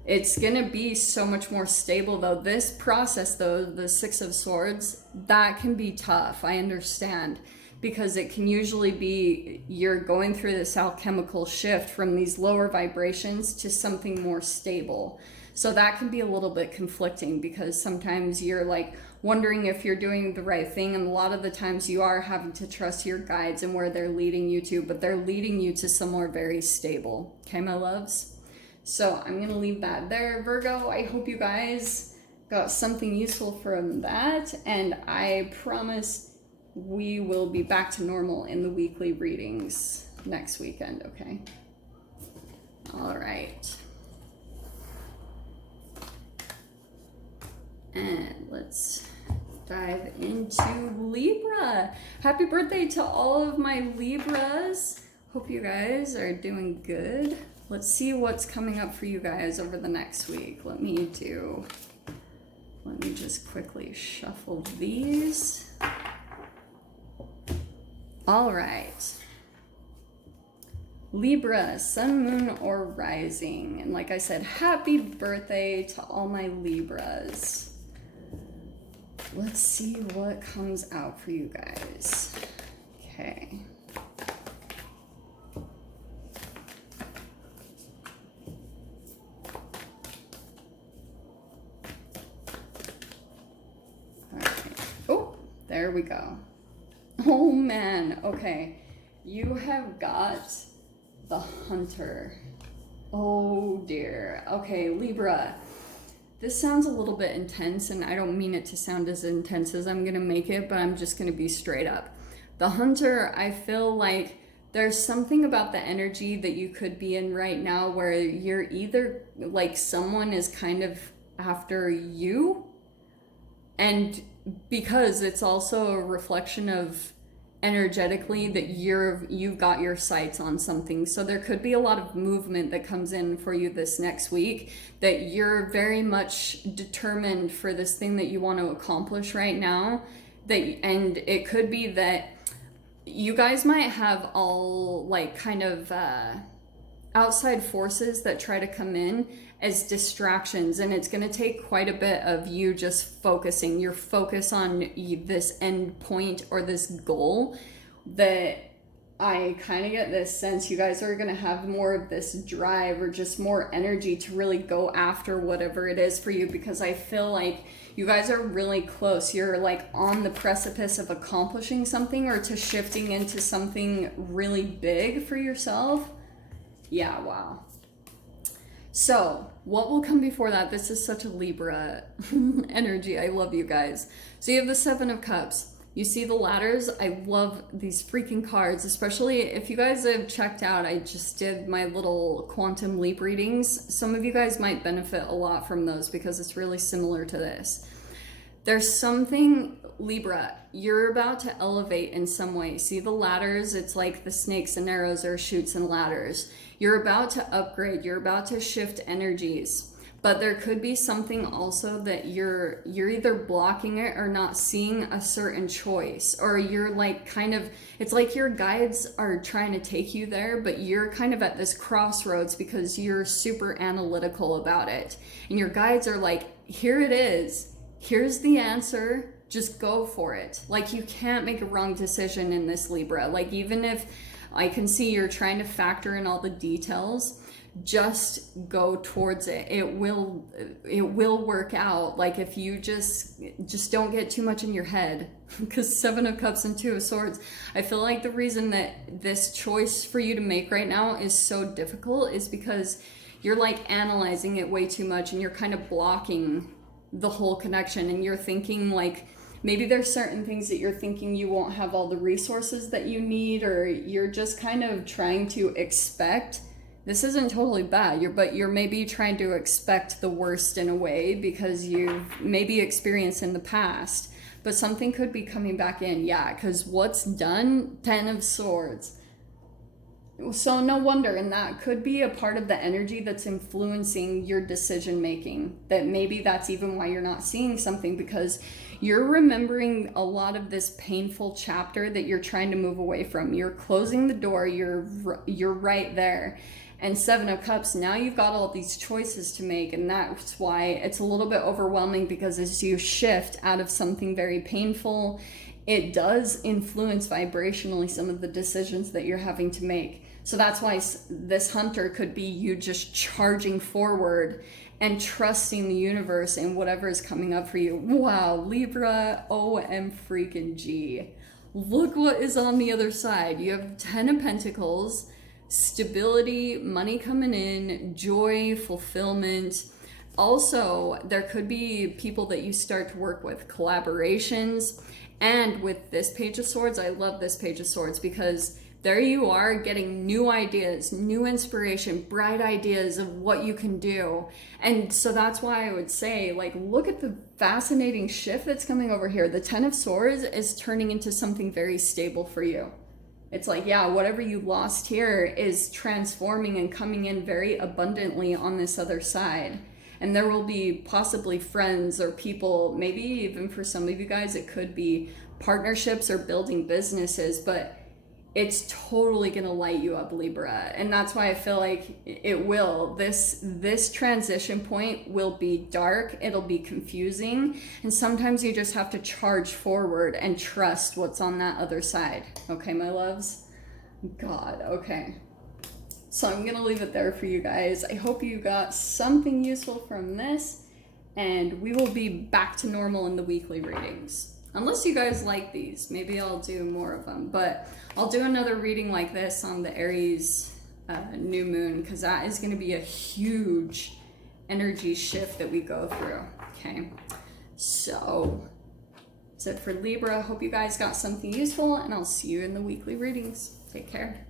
It's gonna be so much more stable though. This process though, the Six of Swords, that can be tough, I understand. Because it can usually be you're going through this alchemical shift from these lower vibrations to something more stable. So that can be a little bit conflicting, because sometimes you're like wondering if you're doing the right thing, and a lot of the times you are having to trust your guides and where they're leading you to, but they're leading you to somewhere very stable. Okay, my loves? So I'm gonna leave that there, Virgo. I hope you guys got something useful from that, and I promise we will be back to normal in the weekly readings next weekend, okay? All right. And let's dive into Libra. Happy birthday to all of my Libras. Hope you guys are doing good. Let's see what's coming up for you guys over the next week. Let me just quickly shuffle these. All right. Libra, sun, moon, or rising. And like I said, happy birthday to all my Libras. Let's see what comes out for you guys. Okay. All right. Oh, there we go. Oh man, okay. You have got the Hunter. Oh dear. Okay, Libra. This sounds a little bit intense, and I don't mean it to sound as intense as I'm gonna make it, but I'm just gonna be straight up. The Hunter, I feel like there's something about the energy that you could be in right now where you're either like someone is kind of after you, and because it's also a reflection of energetically that you've got your sights on something. So there could be a lot of movement that comes in for you this next week, that you're very much determined for this thing that you want to accomplish right now. And it could be that you guys might have all like kind of outside forces that try to come in as distractions, and it's going to take quite a bit of you just focusing your focus on this end point or this goal. That I kind of get this sense you guys are going to have more of this drive or just more energy to really go after whatever it is for you, because I feel like you guys are really close. You're like on the precipice of accomplishing something or to shifting into something really big for yourself. Yeah, wow. So what will come before that? This is such a Libra energy. I love you guys. So you have the Seven of Cups. You see the ladders. I love these freaking cards, especially if you guys have checked out, I just did my little quantum leap readings. Some of you guys might benefit a lot from those because it's really similar to this. There's something, Libra, you're about to elevate in some way. See the ladders? It's like the snakes and arrows or chutes and ladders. You're about to upgrade. You're about to shift energies. But there could be something also that you're either blocking it or not seeing a certain choice, or you're like kind of, it's like your guides are trying to take you there, but you're kind of at this crossroads because you're super analytical about it. And your guides are like, here it is. Here's the answer. Just go for it. Like, you can't make a wrong decision in this, Libra. Like, even if I can see you're trying to factor in all the details, just go towards it. It will work out. Like, if you just don't get too much in your head, because Seven of Cups and Two of Swords, I feel like the reason that this choice for you to make right now is so difficult is because you're like analyzing it way too much, and you're kind of blocking the whole connection, and you're thinking like, maybe there's certain things that you're thinking you won't have all the resources that you need, or you're just kind of trying to expect. This isn't totally bad, but you're maybe trying to expect the worst in a way because you've maybe experienced in the past, but something could be coming back in. Yeah, because what's done? 10 of Swords. So no wonder, and that could be a part of the energy that's influencing your decision making, that maybe that's even why you're not seeing something, because you're remembering a lot of this painful chapter that you're trying to move away from. You're closing the door, you're right there. And Seven of Cups, now you've got all these choices to make, and that's why it's a little bit overwhelming, because as you shift out of something very painful, it does influence vibrationally some of the decisions that you're having to make. So that's why this Hunter could be you just charging forward and trusting the universe and whatever is coming up for you. Wow, Libra, OM freaking G. Look what is on the other side. You have 10 of Pentacles, stability, money coming in, joy, fulfillment. Also, there could be people that you start to work with, collaborations. And with this Page of Swords, I love this Page of Swords, because there you are getting new ideas, new inspiration, bright ideas of what you can do. And so that's why I would say, like, look at the fascinating shift that's coming over here. The 10 of Swords is turning into something very stable for you. It's like, yeah, whatever you lost here is transforming and coming in very abundantly on this other side. And there will be possibly friends or people, maybe even for some of you guys, it could be partnerships or building businesses, but it's totally gonna light you up, Libra. And that's why I feel like it will. This transition point will be dark, it'll be confusing, and sometimes you just have to charge forward and trust what's on that other side. Okay, my loves? God, okay. So I'm gonna leave it there for you guys. I hope you got something useful from this, and we will be back to normal in the weekly readings. Unless you guys like these, maybe I'll do more of them, but I'll do another reading like this on the Aries new moon, because that is going to be a huge energy shift that we go through. Okay, so that's it for Libra. Hope you guys got something useful, and I'll see you in the weekly readings. Take care.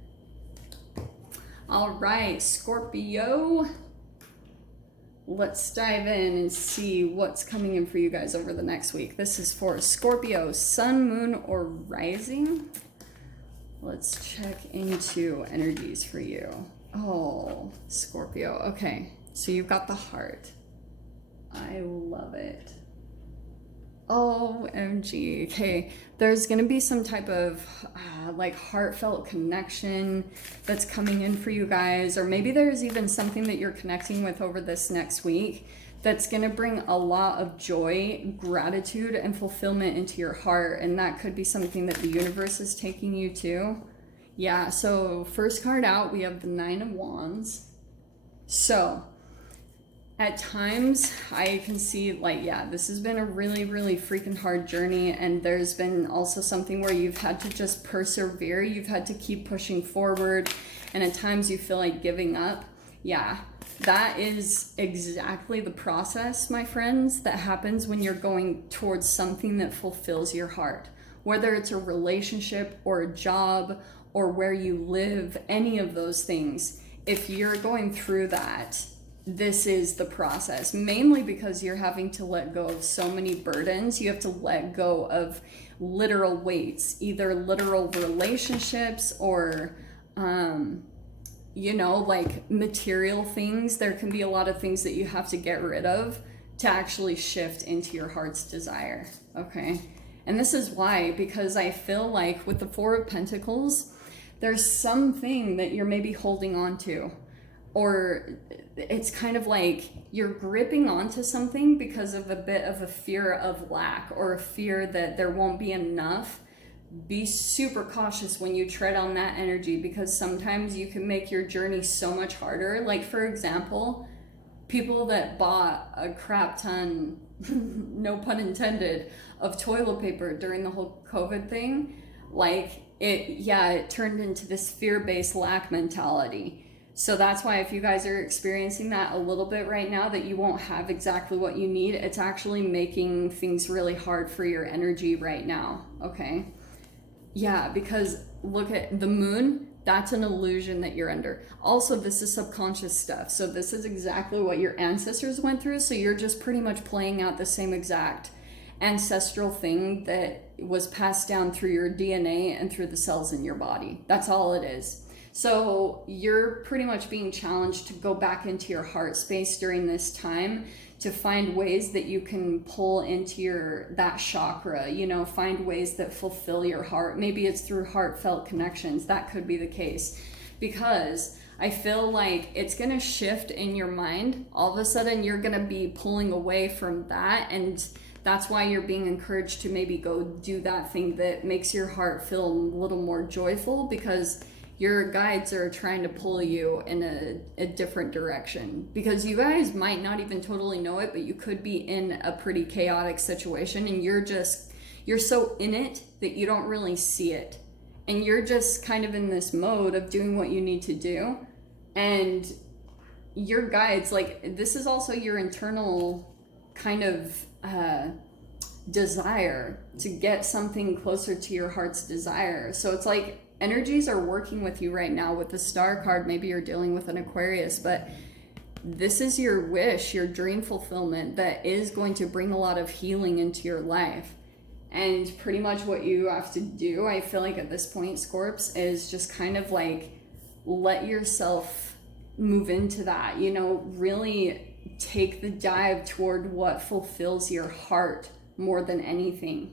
All right, Scorpio. Let's dive in and see what's coming in for you guys over the next week. This is for Scorpio, sun, moon, or rising. Let's check into energies for you. Oh, Scorpio. Okay, so you've got the heart. I love it. OMG. Okay, there's gonna be some type of like heartfelt connection that's coming in for you guys, or maybe there's even something that you're connecting with over this next week that's gonna bring a lot of joy, gratitude, and fulfillment into your heart, and that could be something that the universe is taking you to. Yeah, so first card out, we have the Nine of Wands. So at times I can see, like, yeah, this has been a really, really freaking hard journey, and there's been also something where you've had to just persevere. You've had to keep pushing forward, and at times you feel like giving up. Yeah, that is exactly the process, my friends, that happens when you're going towards something that fulfills your heart. Whether it's a relationship or a job or where you live, any of those things, if you're going through that, this is the process, mainly because you're having to let go of so many burdens. You have to let go of literal weights, either literal relationships or, you know, like material things. There can be a lot of things that you have to get rid of to actually shift into your heart's desire, okay? And this is why, because I feel like with the Four of Pentacles, there's something that you're maybe holding on to, or it's kind of like you're gripping onto something because of a bit of a fear of lack or a fear that there won't be enough. Be super cautious when you tread on that energy, because sometimes you can make your journey so much harder. Like, for example, people that bought a crap ton, no pun intended, of toilet paper during the whole COVID thing, like it turned into this fear-based lack mentality. So that's why if you guys are experiencing that a little bit right now, that you won't have exactly what you need, it's actually making things really hard for your energy right now, okay? Yeah, because look at the moon, that's an illusion that you're under. Also, this is subconscious stuff. So this is exactly what your ancestors went through. So you're just pretty much playing out the same exact ancestral thing that was passed down through your DNA and through the cells in your body. That's all it is. So you're pretty much being challenged to go back into your heart space during this time, to find ways that you can pull into that chakra, you know, find ways that fulfill your heart. Maybe it's through heartfelt connections. That could be the case, because I feel like it's going to shift in your mind. All of a sudden you're going to be pulling away from that, and that's why you're being encouraged to maybe go do that thing that makes your heart feel a little more joyful, because your guides are trying to pull you in a different direction, because you guys might not even totally know it, but you could be in a pretty chaotic situation, and you're so in it that you don't really see it, and you're just kind of in this mode of doing what you need to do. And your guides, like, this is also your internal kind of desire to get something closer to your heart's desire. So it's like energies are working with you right now with the Star card. Maybe you're dealing with an Aquarius, but this is your wish, your dream fulfillment that is going to bring a lot of healing into your life. And pretty much what you have to do, I feel like at this point, Scorps, is just kind of like let yourself move into that, you know, really take the dive toward what fulfills your heart more than anything,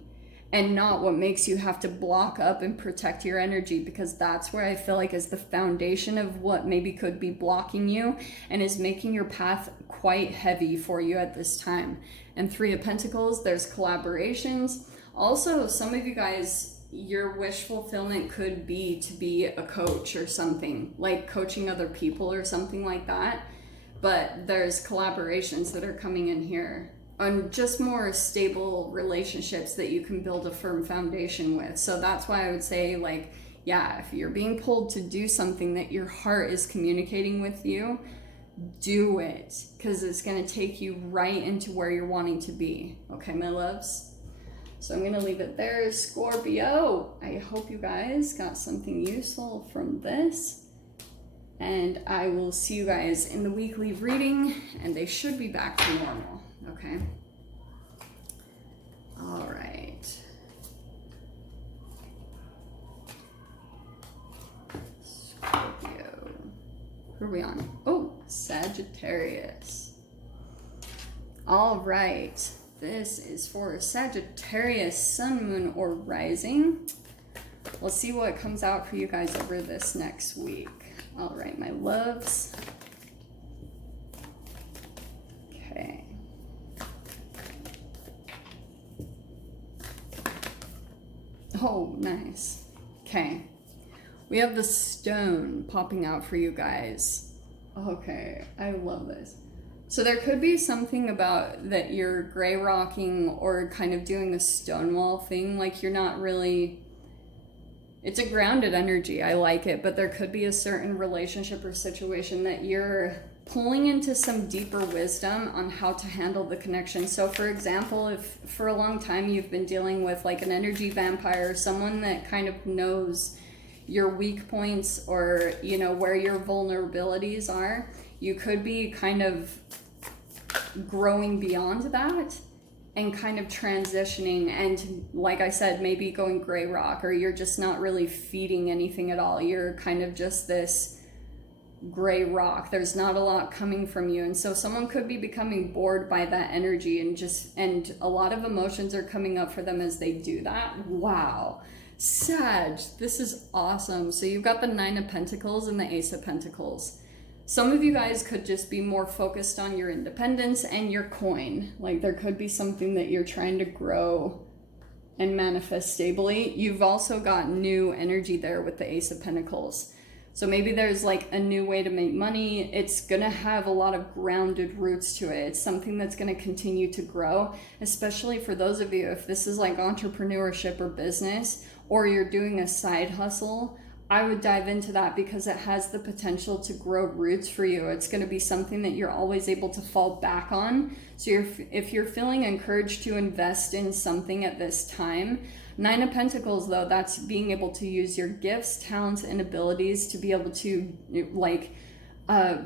and not what makes you have to block up and protect your energy, because that's where I feel like is the foundation of what maybe could be blocking you and is making your path quite heavy for you at this time. And Three of Pentacles, there's collaborations. Also, some of you guys, your wish fulfillment could be to be a coach or something, like coaching other people or something like that. But there's collaborations that are coming in here on just more stable relationships that you can build a firm foundation with. So that's why I would say, like, yeah, if you're being pulled to do something that your heart is communicating with you, do it, because it's going to take you right into where you're wanting to be. Okay, my loves? So I'm going to leave it there, Scorpio. I hope you guys got something useful from this. And I will see you guys in the weekly reading, and they should be back to normal. Okay? All right. Scorpio. Who are we on? Oh, Sagittarius. All right. This is for Sagittarius, Sun, Moon, or Rising. We'll see what comes out for you guys over this next week. All right, my loves. Okay. Oh, nice. Okay. We have the stone popping out for you guys. Okay, I love this. So there could be something about that you're gray rocking or kind of doing the stonewall thing, like you're not really, it's a grounded energy. I like it, but there could be a certain relationship or situation that you're pulling into some deeper wisdom on how to handle the connection. So for example, if for a long time you've been dealing with like an energy vampire, someone that kind of knows your weak points or, you know, where your vulnerabilities are, you could be kind of growing beyond that and kind of transitioning, and like I said, maybe going gray rock, or you're just not really feeding anything at all. You're kind of just this gray rock. There's not a lot coming from you, and so someone could be becoming bored by that energy, and a lot of emotions are coming up for them as they do that. Wow, Sag, this is awesome. So you've got the Nine of Pentacles and the Ace of Pentacles. Some of you guys could just be more focused on your independence and your coin. Like there could be something that you're trying to grow and manifest stably. You've also got new energy there with the Ace of Pentacles. So maybe there's like a new way to make money. It's gonna have a lot of grounded roots to it. It's something that's gonna continue to grow, especially for those of you, if this is like entrepreneurship or business, or you're doing a side hustle, I would dive into that because it has the potential to grow roots for you. It's going to be something that you're always able to fall back on. So if you're feeling encouraged to invest in something at this time, Nine of Pentacles, though, that's being able to use your gifts, talents, and abilities to be able to like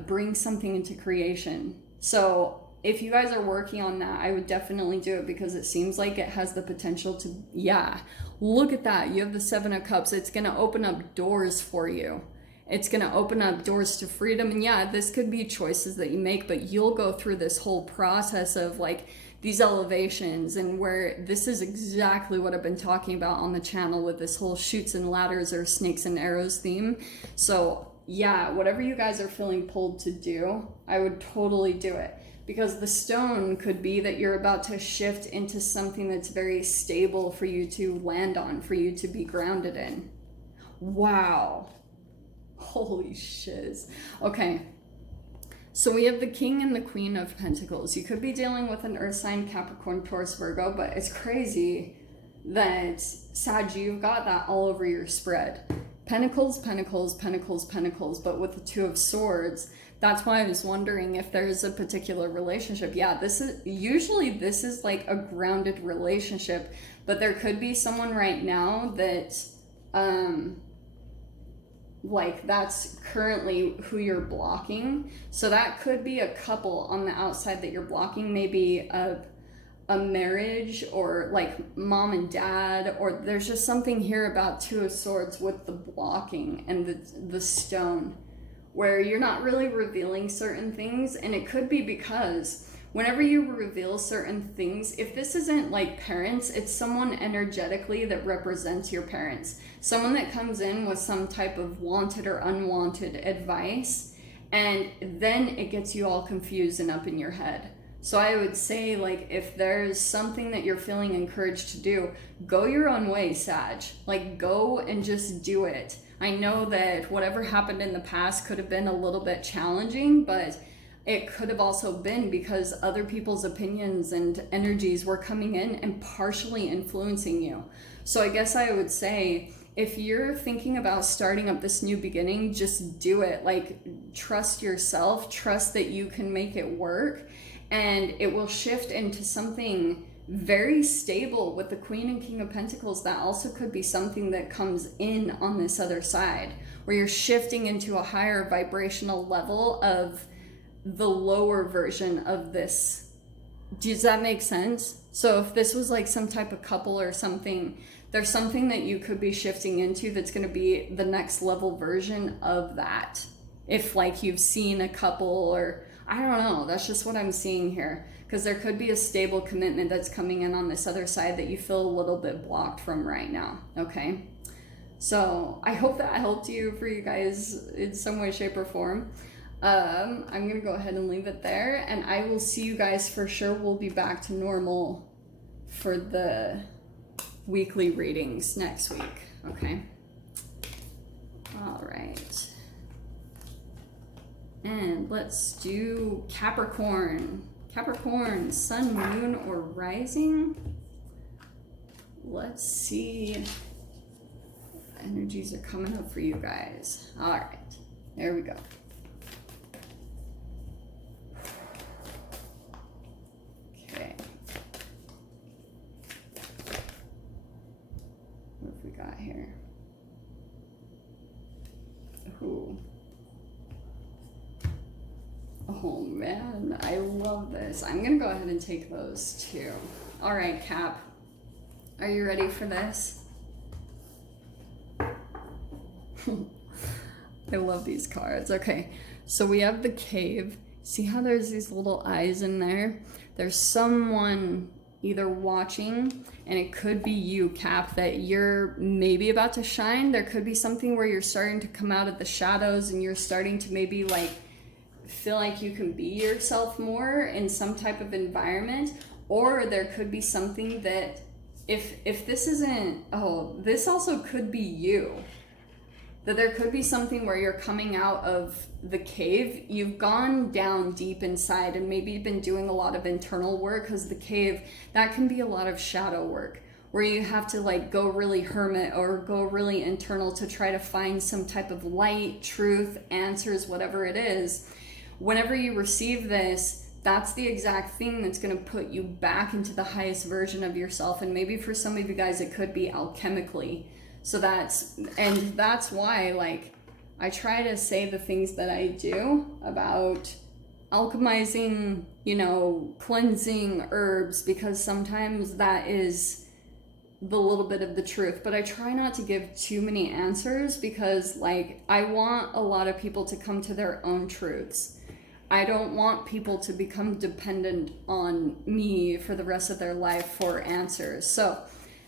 bring something into creation. So if you guys are working on that, I would definitely do it because it seems like it has the potential to, yeah, look at that. You have the Seven of Cups. It's going to open up doors for you. It's going to open up doors to freedom. And yeah, this could be choices that you make, but you'll go through this whole process of like these elevations, and where this is exactly what I've been talking about on the channel with this whole chutes and ladders or snakes and arrows theme. So yeah, whatever you guys are feeling pulled to do, I would totally do it. Because the stone could be that you're about to shift into something that's very stable for you to land on, for you to be grounded in. Wow. Holy shiz. Okay. So we have the King and the Queen of Pentacles. You could be dealing with an Earth sign, Capricorn, Taurus, Virgo, but it's crazy that, Sag, you've got that all over your spread. Pentacles, Pentacles, Pentacles, Pentacles, but with the Two of Swords. That's why I was wondering if there's a particular relationship. Yeah, this is like a grounded relationship, but there could be someone right now that like that's currently who you're blocking. So that could be a couple on the outside that you're blocking, maybe a marriage, or like mom and dad, or there's just something here about Two of Swords with the blocking and the stone, where you're not really revealing certain things. And it could be because whenever you reveal certain things, if this isn't like parents, it's someone energetically that represents your parents. Someone that comes in with some type of wanted or unwanted advice, and then it gets you all confused and up in your head. So I would say, like, if there's something that you're feeling encouraged to do, go your own way, Sag. Like, go and just do it. I know that whatever happened in the past could have been a little bit challenging, but it could have also been because other people's opinions and energies were coming in and partially influencing you. So I guess I would say, if you're thinking about starting up this new beginning, just do it. Like, trust yourself, trust that you can make it work, and it will shift into something very stable with the Queen and King of Pentacles. That also could be something that comes in on this other side, where you're shifting into a higher vibrational level of the lower version of this. Does that make sense? So if this was like some type of couple or something, there's something that you could be shifting into that's going to be the next level version of that. If like you've seen a couple, or I don't know, that's just what I'm seeing here. Because there could be a stable commitment that's coming in on this other side that you feel a little bit blocked from right now, okay? So I hope that helped you, for you guys, in some way, shape, or form. I'm going to go ahead and leave it there, and I will see you guys for sure. We'll be back to normal for the weekly readings next week, okay? All right. And let's do Capricorn. Capricorn, sun, moon, or rising. Let's see what energies are coming up for you guys. All right, there we go. Okay. What have we got here? Ooh. Oh man, I love this. I'm gonna go ahead and take those too. All right, Cap, are you ready for this? I love these cards. Okay, so we have the cave. See how there's these little eyes in there? There's someone either watching, and it could be you, Cap, that you're maybe about to shine. There could be something where you're starting to come out of the shadows and you're starting to maybe like feel like you can be yourself more in some type of environment. Or there could be something that if this isn't, oh, this also could be you, that there could be something where you're coming out of the cave. You've gone down deep inside and maybe you've been doing a lot of internal work, because the cave, that can be a lot of shadow work where you have to like go really hermit or go really internal to try to find some type of light, truth, answers, whatever it is. Whenever you receive this, that's the exact thing that's going to put you back into the highest version of yourself. And maybe for some of you guys, it could be alchemically. So that's why, like, I try to say the things that I do about alchemizing, you know, cleansing herbs, because sometimes that is the little bit of the truth. But I try not to give too many answers, because like, I want a lot of people to come to their own truths. I don't want people to become dependent on me for the rest of their life for answers. So,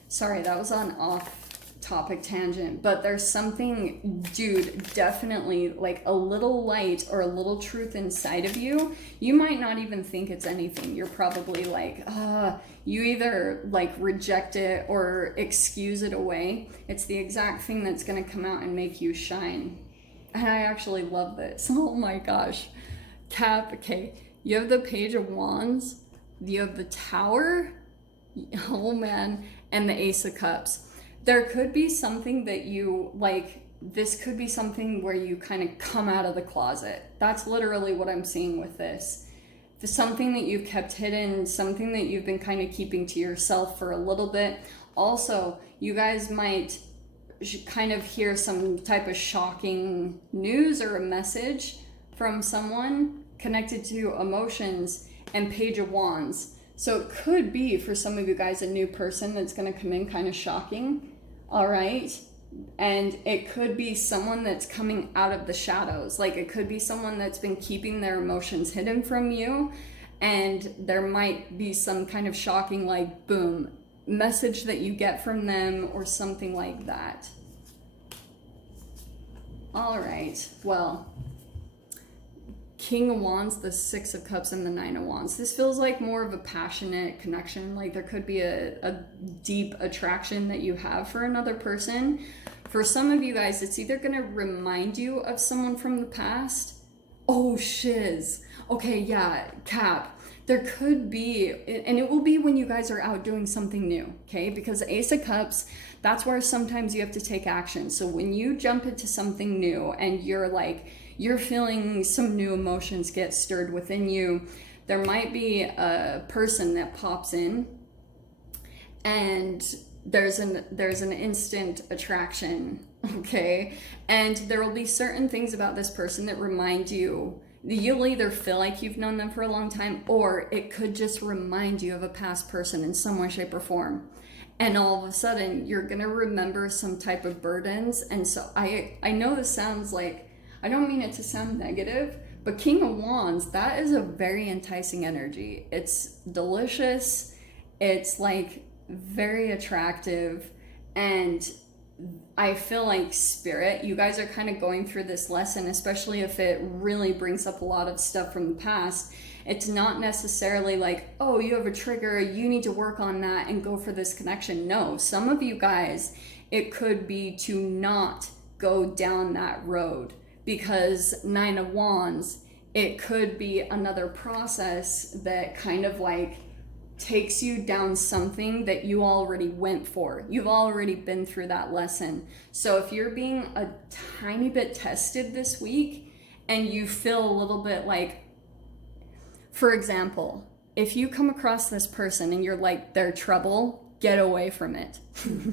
sorry, that was on off-topic tangent, but there's something, dude, definitely like a little light or a little truth inside of you. You might not even think it's anything. You're probably like, you either like reject it or excuse it away. It's the exact thing that's going to come out and make you shine. And I actually love this. Oh my gosh. Cap, okay, you have the Page of Wands, you have the Tower, oh man, and the Ace of Cups. There could be something that you, like, this could be something where you kind of come out of the closet. That's literally what I'm seeing with this. There's something that you've kept hidden, something that you've been kind of keeping to yourself for a little bit. Also, you guys might kind of hear some type of shocking news or a message from someone connected to emotions and Page of Wands. So it could be, for some of you guys, a new person that's going to come in kind of shocking, all right? And it could be someone that's coming out of the shadows. Like, it could be someone that's been keeping their emotions hidden from you, and there might be some kind of shocking, like, boom, message that you get from them or something like that. All right, well, King of Wands, the Six of Cups, and the Nine of Wands. This feels like more of a passionate connection. Like, there could be a deep attraction that you have for another person. For some of you guys, it's either going to remind you of someone from the past, Oh, shiz. Okay, yeah, Cap. There could be, and it will be when you guys are out doing something new, okay? Because Ace of Cups, that's where sometimes you have to take action. So when you jump into something new and you're like, you're feeling some new emotions get stirred within you, there might be a person that pops in and there's an instant attraction, okay? And there will be certain things about this person that remind you, you'll either feel like you've known them for a long time, or it could just remind you of a past person in some way, shape, or form. And all of a sudden you're gonna remember some type of burdens. And so I know this sounds like, I don't mean it to sound negative, but King of Wands, that is a very enticing energy. It's delicious, it's like very attractive, and I feel like spirit, you guys are kind of going through this lesson, especially if it really brings up a lot of stuff from the past. It's not necessarily like, oh, you have a trigger, you need to work on that and go for this connection. No, some of you guys, it could be to not go down that road, because Nine of Wands, it could be another process that kind of like takes you down something that you already went for. You've already been through that lesson. So if you're being a tiny bit tested this week and you feel a little bit like, for example, if you come across this person and you're like, they're trouble, get away from it.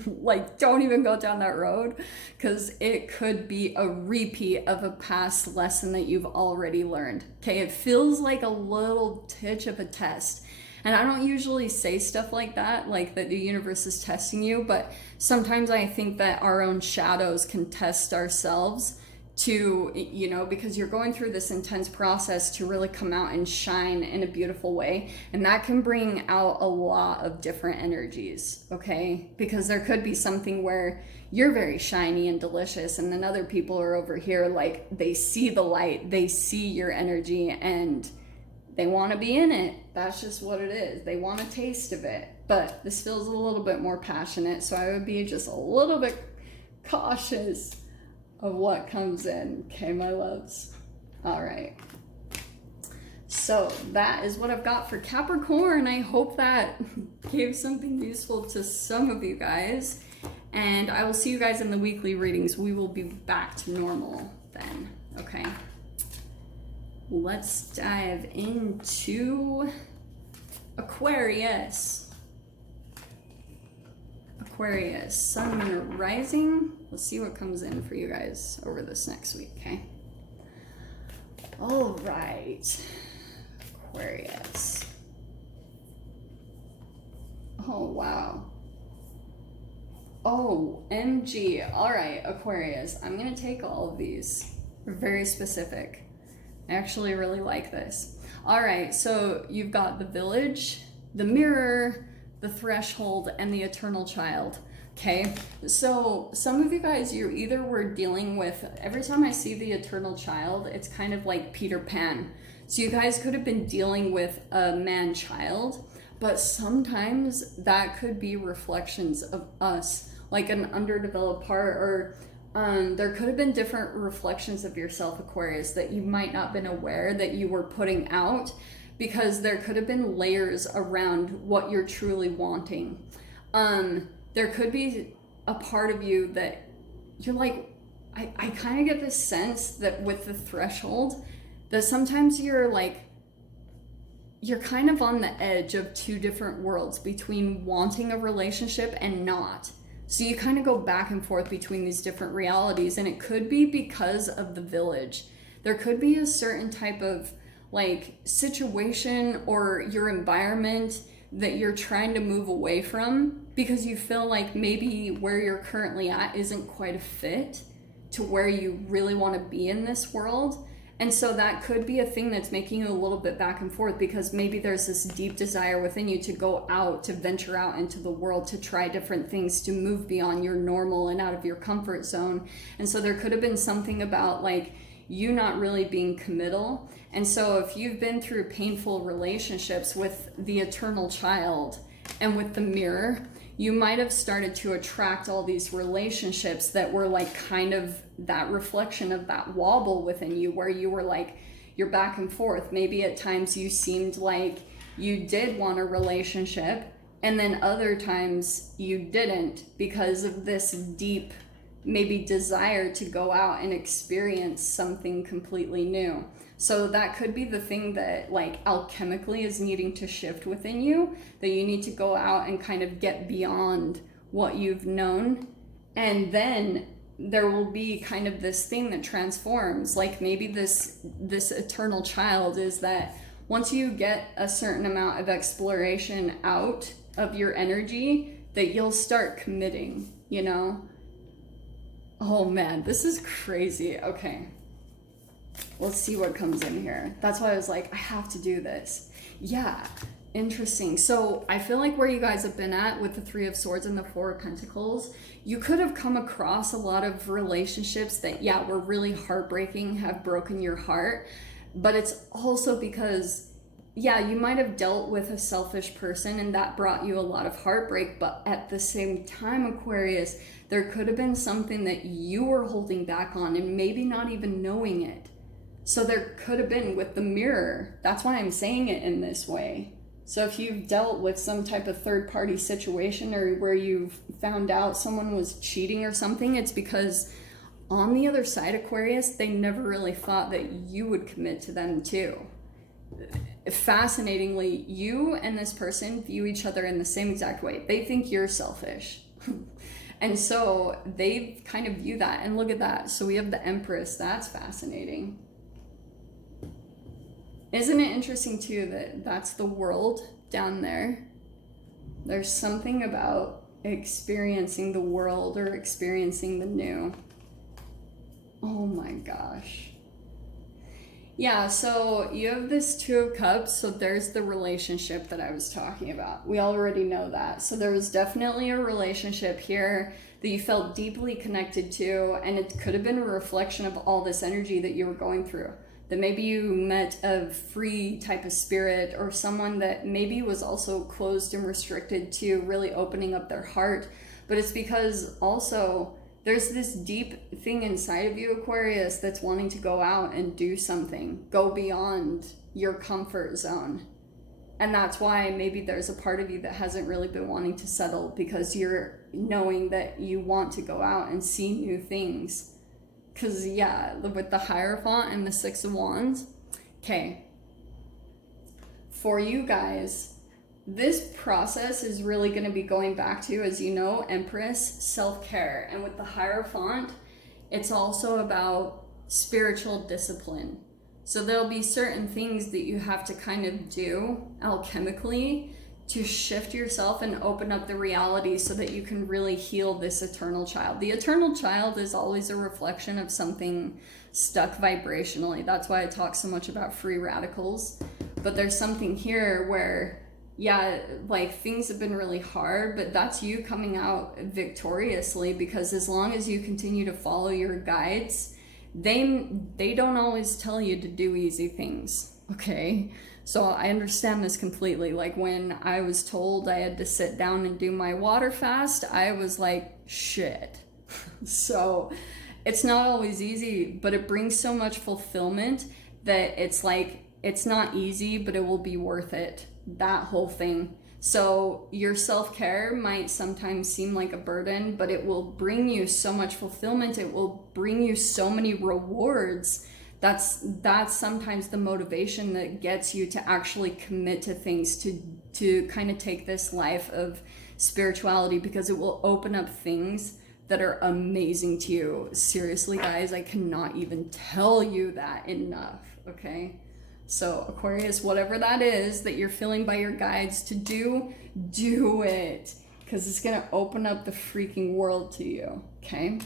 Like, don't even go down that road, because it could be a repeat of a past lesson that you've already learned. Okay, it feels like a little titch of a test. And I don't usually say stuff like that, like that the universe is testing you, but sometimes I think that our own shadows can test ourselves to, you know, because you're going through this intense process to really come out and shine in a beautiful way. And that can bring out a lot of different energies, okay? Because there could be something where you're very shiny and delicious, and then other people are over here, like, they see the light, they see your energy, and they want to be in it. That's just what it is. They want a taste of it. But this feels a little bit more passionate, so I would be just a little bit cautious of what comes in. Okay, my loves. All right. So that is what I've got for Capricorn. I hope that gave something useful to some of you guys. And I will see you guys in the weekly readings. We will be back to normal then. Okay. Let's dive into Aquarius. Aquarius, Sun, Moon, or Rising. Let's see what comes in for you guys over this next week, okay? All right, Aquarius. Oh, wow. Oh, MG. All right, Aquarius. I'm going to take all of these. They're very specific. I actually really like this. All right, so you've got the Village, the Mirror, the Threshold, and the Eternal Child. Okay, so some of you guys, you either were dealing with, every time I see the Eternal Child, it's kind of like Peter Pan. So you guys could have been dealing with a man-child, but sometimes that could be reflections of us, like an underdeveloped part, or there could have been different reflections of yourself, Aquarius, that you might not have been aware that you were putting out, because there could have been layers around what you're truly wanting. There could be a part of you that you're like, I kind of get this sense that with the Threshold, that sometimes you're like, you're kind of on the edge of two different worlds between wanting a relationship and not. So you kind of go back and forth between these different realities, and it could be because of the Village. There could be a certain type of like situation or your environment that you're trying to move away from, because you feel like maybe where you're currently at isn't quite a fit to where you really want to be in this world. And so that could be a thing that's making you a little bit back and forth, because maybe there's this deep desire within you to go out, to venture out into the world, to try different things, to move beyond your normal and out of your comfort zone. And so there could have been something about like you not really being committal. And so if you've been through painful relationships with the Eternal Child and with the Mirror, you might have started to attract all these relationships that were like kind of that reflection of that wobble within you, where you were like, you're back and forth. Maybe at times you seemed like you did want a relationship, and then other times you didn't because of this deep, maybe desire to go out and experience something completely new. So that could be the thing that like alchemically is needing to shift within you, that you need to go out and kind of get beyond what you've known. And then there will be kind of this thing that transforms. Like maybe this eternal child is that once you get a certain amount of exploration out of your energy, that you'll start committing, you know? Oh man, this is crazy. Okay. Let's see what comes in here. That's why I was like, I have to do this. Yeah, interesting. So I feel like where you guys have been at with the Three of Swords and the Four of Pentacles, you could have come across a lot of relationships that, yeah, were really heartbreaking, have broken your heart. But it's also because, yeah, you might have dealt with a selfish person and that brought you a lot of heartbreak. But at the same time, Aquarius, there could have been something that you were holding back on and maybe not even knowing it. So there could have been with the mirror. That's why I'm saying it in this way. So if you've dealt with some type of third-party situation or where you've found out someone was cheating or something, it's because on the other side, Aquarius, they never really thought that you would commit to them too. Fascinatingly, you and this person view each other in the same exact way. They think you're selfish. And so they kind of view that. And look at that. So we have the Empress. That's fascinating. Isn't it interesting too that that's the world down there? There's something about experiencing the world or experiencing the new. Oh my gosh. Yeah, so you have this Two of Cups, so there's the relationship that I was talking about. We already know that. So there was definitely a relationship here that you felt deeply connected to, and it could have been a reflection of all this energy that you were going through. That maybe you met a free type of spirit or someone that maybe was also closed and restricted to really opening up their heart. But it's because also there's this deep thing inside of you, Aquarius, that's wanting to go out and do something, go beyond your comfort zone. And that's why maybe there's a part of you that hasn't really been wanting to settle, because you're knowing that you want to go out and see new things. Because, yeah, with the Hierophant and the Six of Wands. Okay. For you guys, this process is really going to be going back to, as you know, Empress, self-care. And with the Hierophant, it's also about spiritual discipline. So there'll be certain things that you have to kind of do alchemically to shift yourself and open up the reality so that you can really heal this eternal child. The eternal child is always a reflection of something stuck vibrationally. That's why I talk so much about free radicals. But there's something here where, yeah, like things have been really hard, but that's you coming out victoriously, because as long as you continue to follow your guides, they don't always tell you to do easy things, okay? So I understand this completely. Like when I was told I had to sit down and do my water fast, I was like, shit. So it's not always easy, but it brings so much fulfillment that it's like, it's not easy, but it will be worth it. That whole thing. So your self-care might sometimes seem like a burden, but it will bring you so much fulfillment. It will bring you so many rewards. That's sometimes the motivation that gets you to actually commit to things, to kind of take this life of spirituality, because it will open up things that are amazing to you. Seriously, guys, I cannot even tell you that enough, okay? So Aquarius, whatever that is that you're feeling by your guides to do, do it, because it's going to open up the freaking world to you, okay?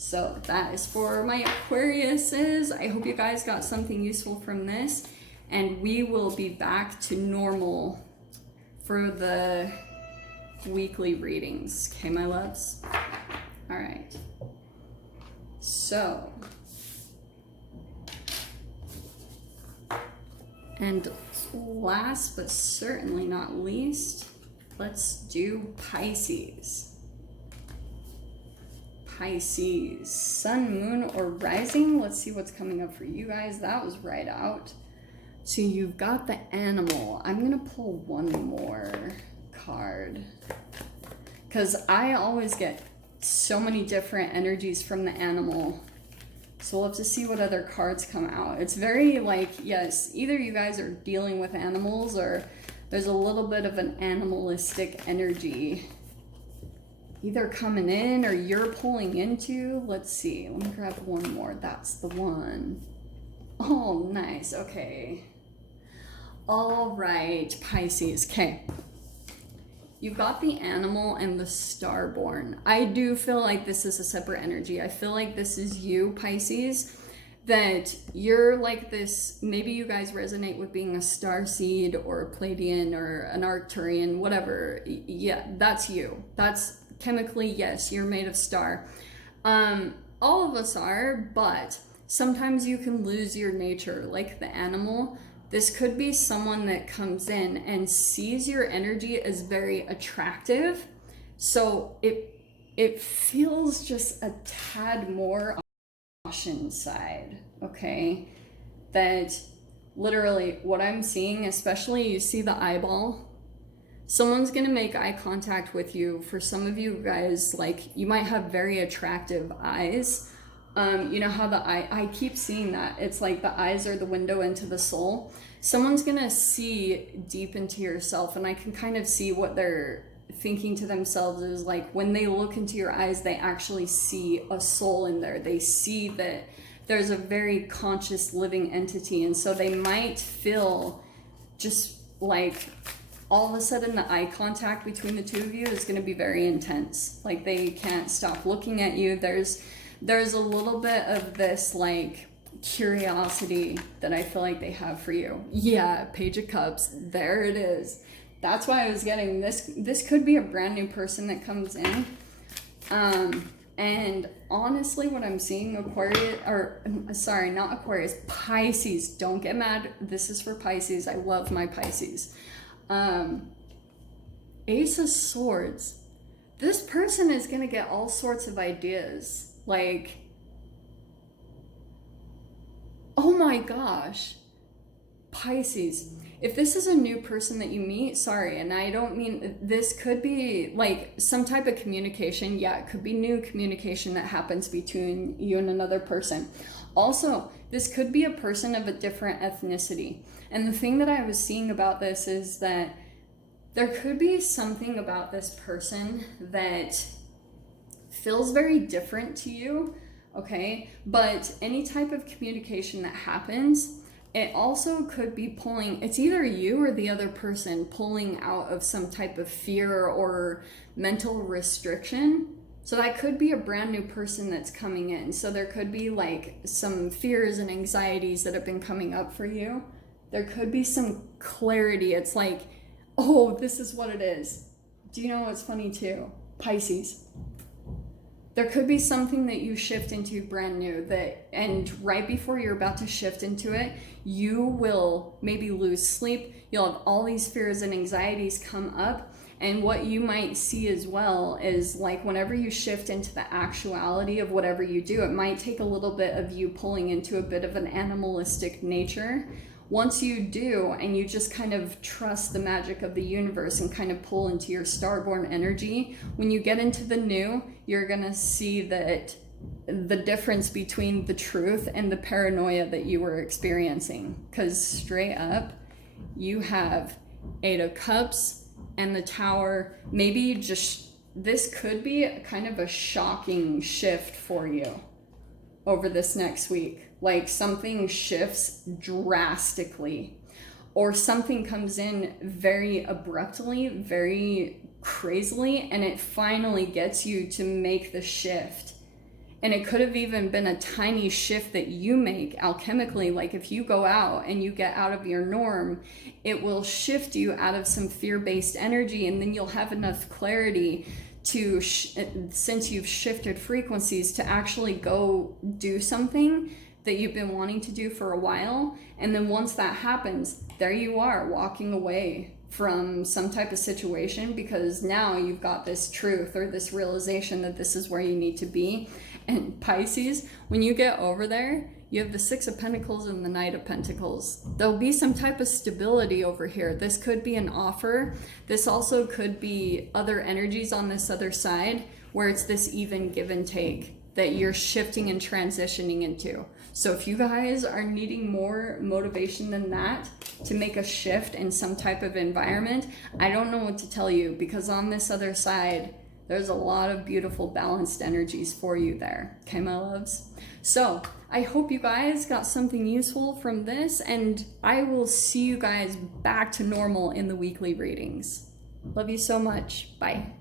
So that is for my Aquariuses. I hope you guys got something useful from this, and we will be back to normal for the weekly readings. Okay, my loves? All right. So, and last but certainly not least, let's do Pisces. Pisces, sun, moon, or rising. Let's see what's coming up for you guys. That was right out. So you've got the animal. I'm gonna pull one more card because I always get so many different energies from the animal. So we'll have to see what other cards come out. It's very like, yes, either you guys are dealing with animals or there's a little bit of an animalistic energy either coming in or you're pulling into. Let's see, let me grab one more. That's the one. Oh, nice. Okay. All right, Pisces. Okay. You've got the animal and the starborn. I do feel like this is a separate energy. I feel like this is you, Pisces, that you're like this. Maybe you guys resonate with being a starseed or a Pleiadian or an Arcturian, whatever. Yeah, that's you. That's chemically, yes, you're made of star. All of us are, but sometimes you can lose your nature, like the animal. This could be someone that comes in and sees your energy as very attractive. So it feels just a tad more on the caution side, okay? That literally what I'm seeing, especially you see the eyeball, someone's gonna make eye contact with you. For some of you guys, like you might have very attractive eyes. You know how the eye, I keep seeing that. It's like the eyes are the window into the soul. Someone's gonna see deep into yourself, and I can kind of see what they're thinking to themselves is like when they look into your eyes, they actually see a soul in there. They see that there's a very conscious living entity, and so they might feel just like all of a sudden the eye contact between the two of you is gonna be very intense. Like they can't stop looking at you. There's a little bit of this like curiosity that I feel like they have for you. Yeah, Page of Cups, there it is. That's why I was getting this. This could be a brand new person that comes in. And honestly, what I'm seeing, Aquarius, or sorry, not Aquarius, Pisces, don't get mad. This is for Pisces. I love my Pisces. Ace of Swords. This person is gonna get all sorts of ideas. Like, oh my gosh, Pisces. If this is a new person that you meet, sorry, and I don't mean, this could be like some type of communication. Yeah, it could be new communication that happens between you and another person. Also, this could be a person of a different ethnicity. And the thing that I was seeing about this is that there could be something about this person that feels very different to you, okay? But any type of communication that happens, it also could be pulling, it's either you or the other person pulling out of some type of fear or mental restriction. So that could be a brand new person that's coming in. So there could be like some fears and anxieties that have been coming up for you. There could be some clarity. It's like, oh, this is what it is. Do you know what's funny too? Pisces. There could be something that you shift into brand new that, and right before you're about to shift into it, you will maybe lose sleep. You'll have all these fears and anxieties come up. And what you might see as well is like whenever you shift into the actuality of whatever you do, it might take a little bit of you pulling into a bit of an animalistic nature. Once you do, and you just kind of trust the magic of the universe and kind of pull into your starborn energy, when you get into the new, you're gonna see that the difference between the truth and the paranoia that you were experiencing. Because straight up, you have Eight of Cups and the Tower. Maybe just, this could be kind of a shocking shift for you over this next week. Like something shifts drastically, or something comes in very abruptly, very crazily, and it finally gets you to make the shift. And it could have even been a tiny shift that you make alchemically. Like if you go out and you get out of your norm, it will shift you out of some fear-based energy, and then you'll have enough clarity to, since you've shifted frequencies, to actually go do something that you've been wanting to do for a while. And then once that happens, there you are walking away from some type of situation, because now you've got this truth or this realization that this is where you need to be. And Pisces, when you get over there, you have the Six of Pentacles and the Knight of Pentacles. There'll be some type of stability over here. This could be an offer. This also could be other energies on this other side where it's this even give and take that you're shifting and transitioning into. So if you guys are needing more motivation than that to make a shift in some type of environment, I don't know what to tell you, because on this other side, there's a lot of beautiful balanced energies for you there. Okay, my loves? So I hope you guys got something useful from this, and I will see you guys back to normal in the weekly readings. Love you so much. Bye.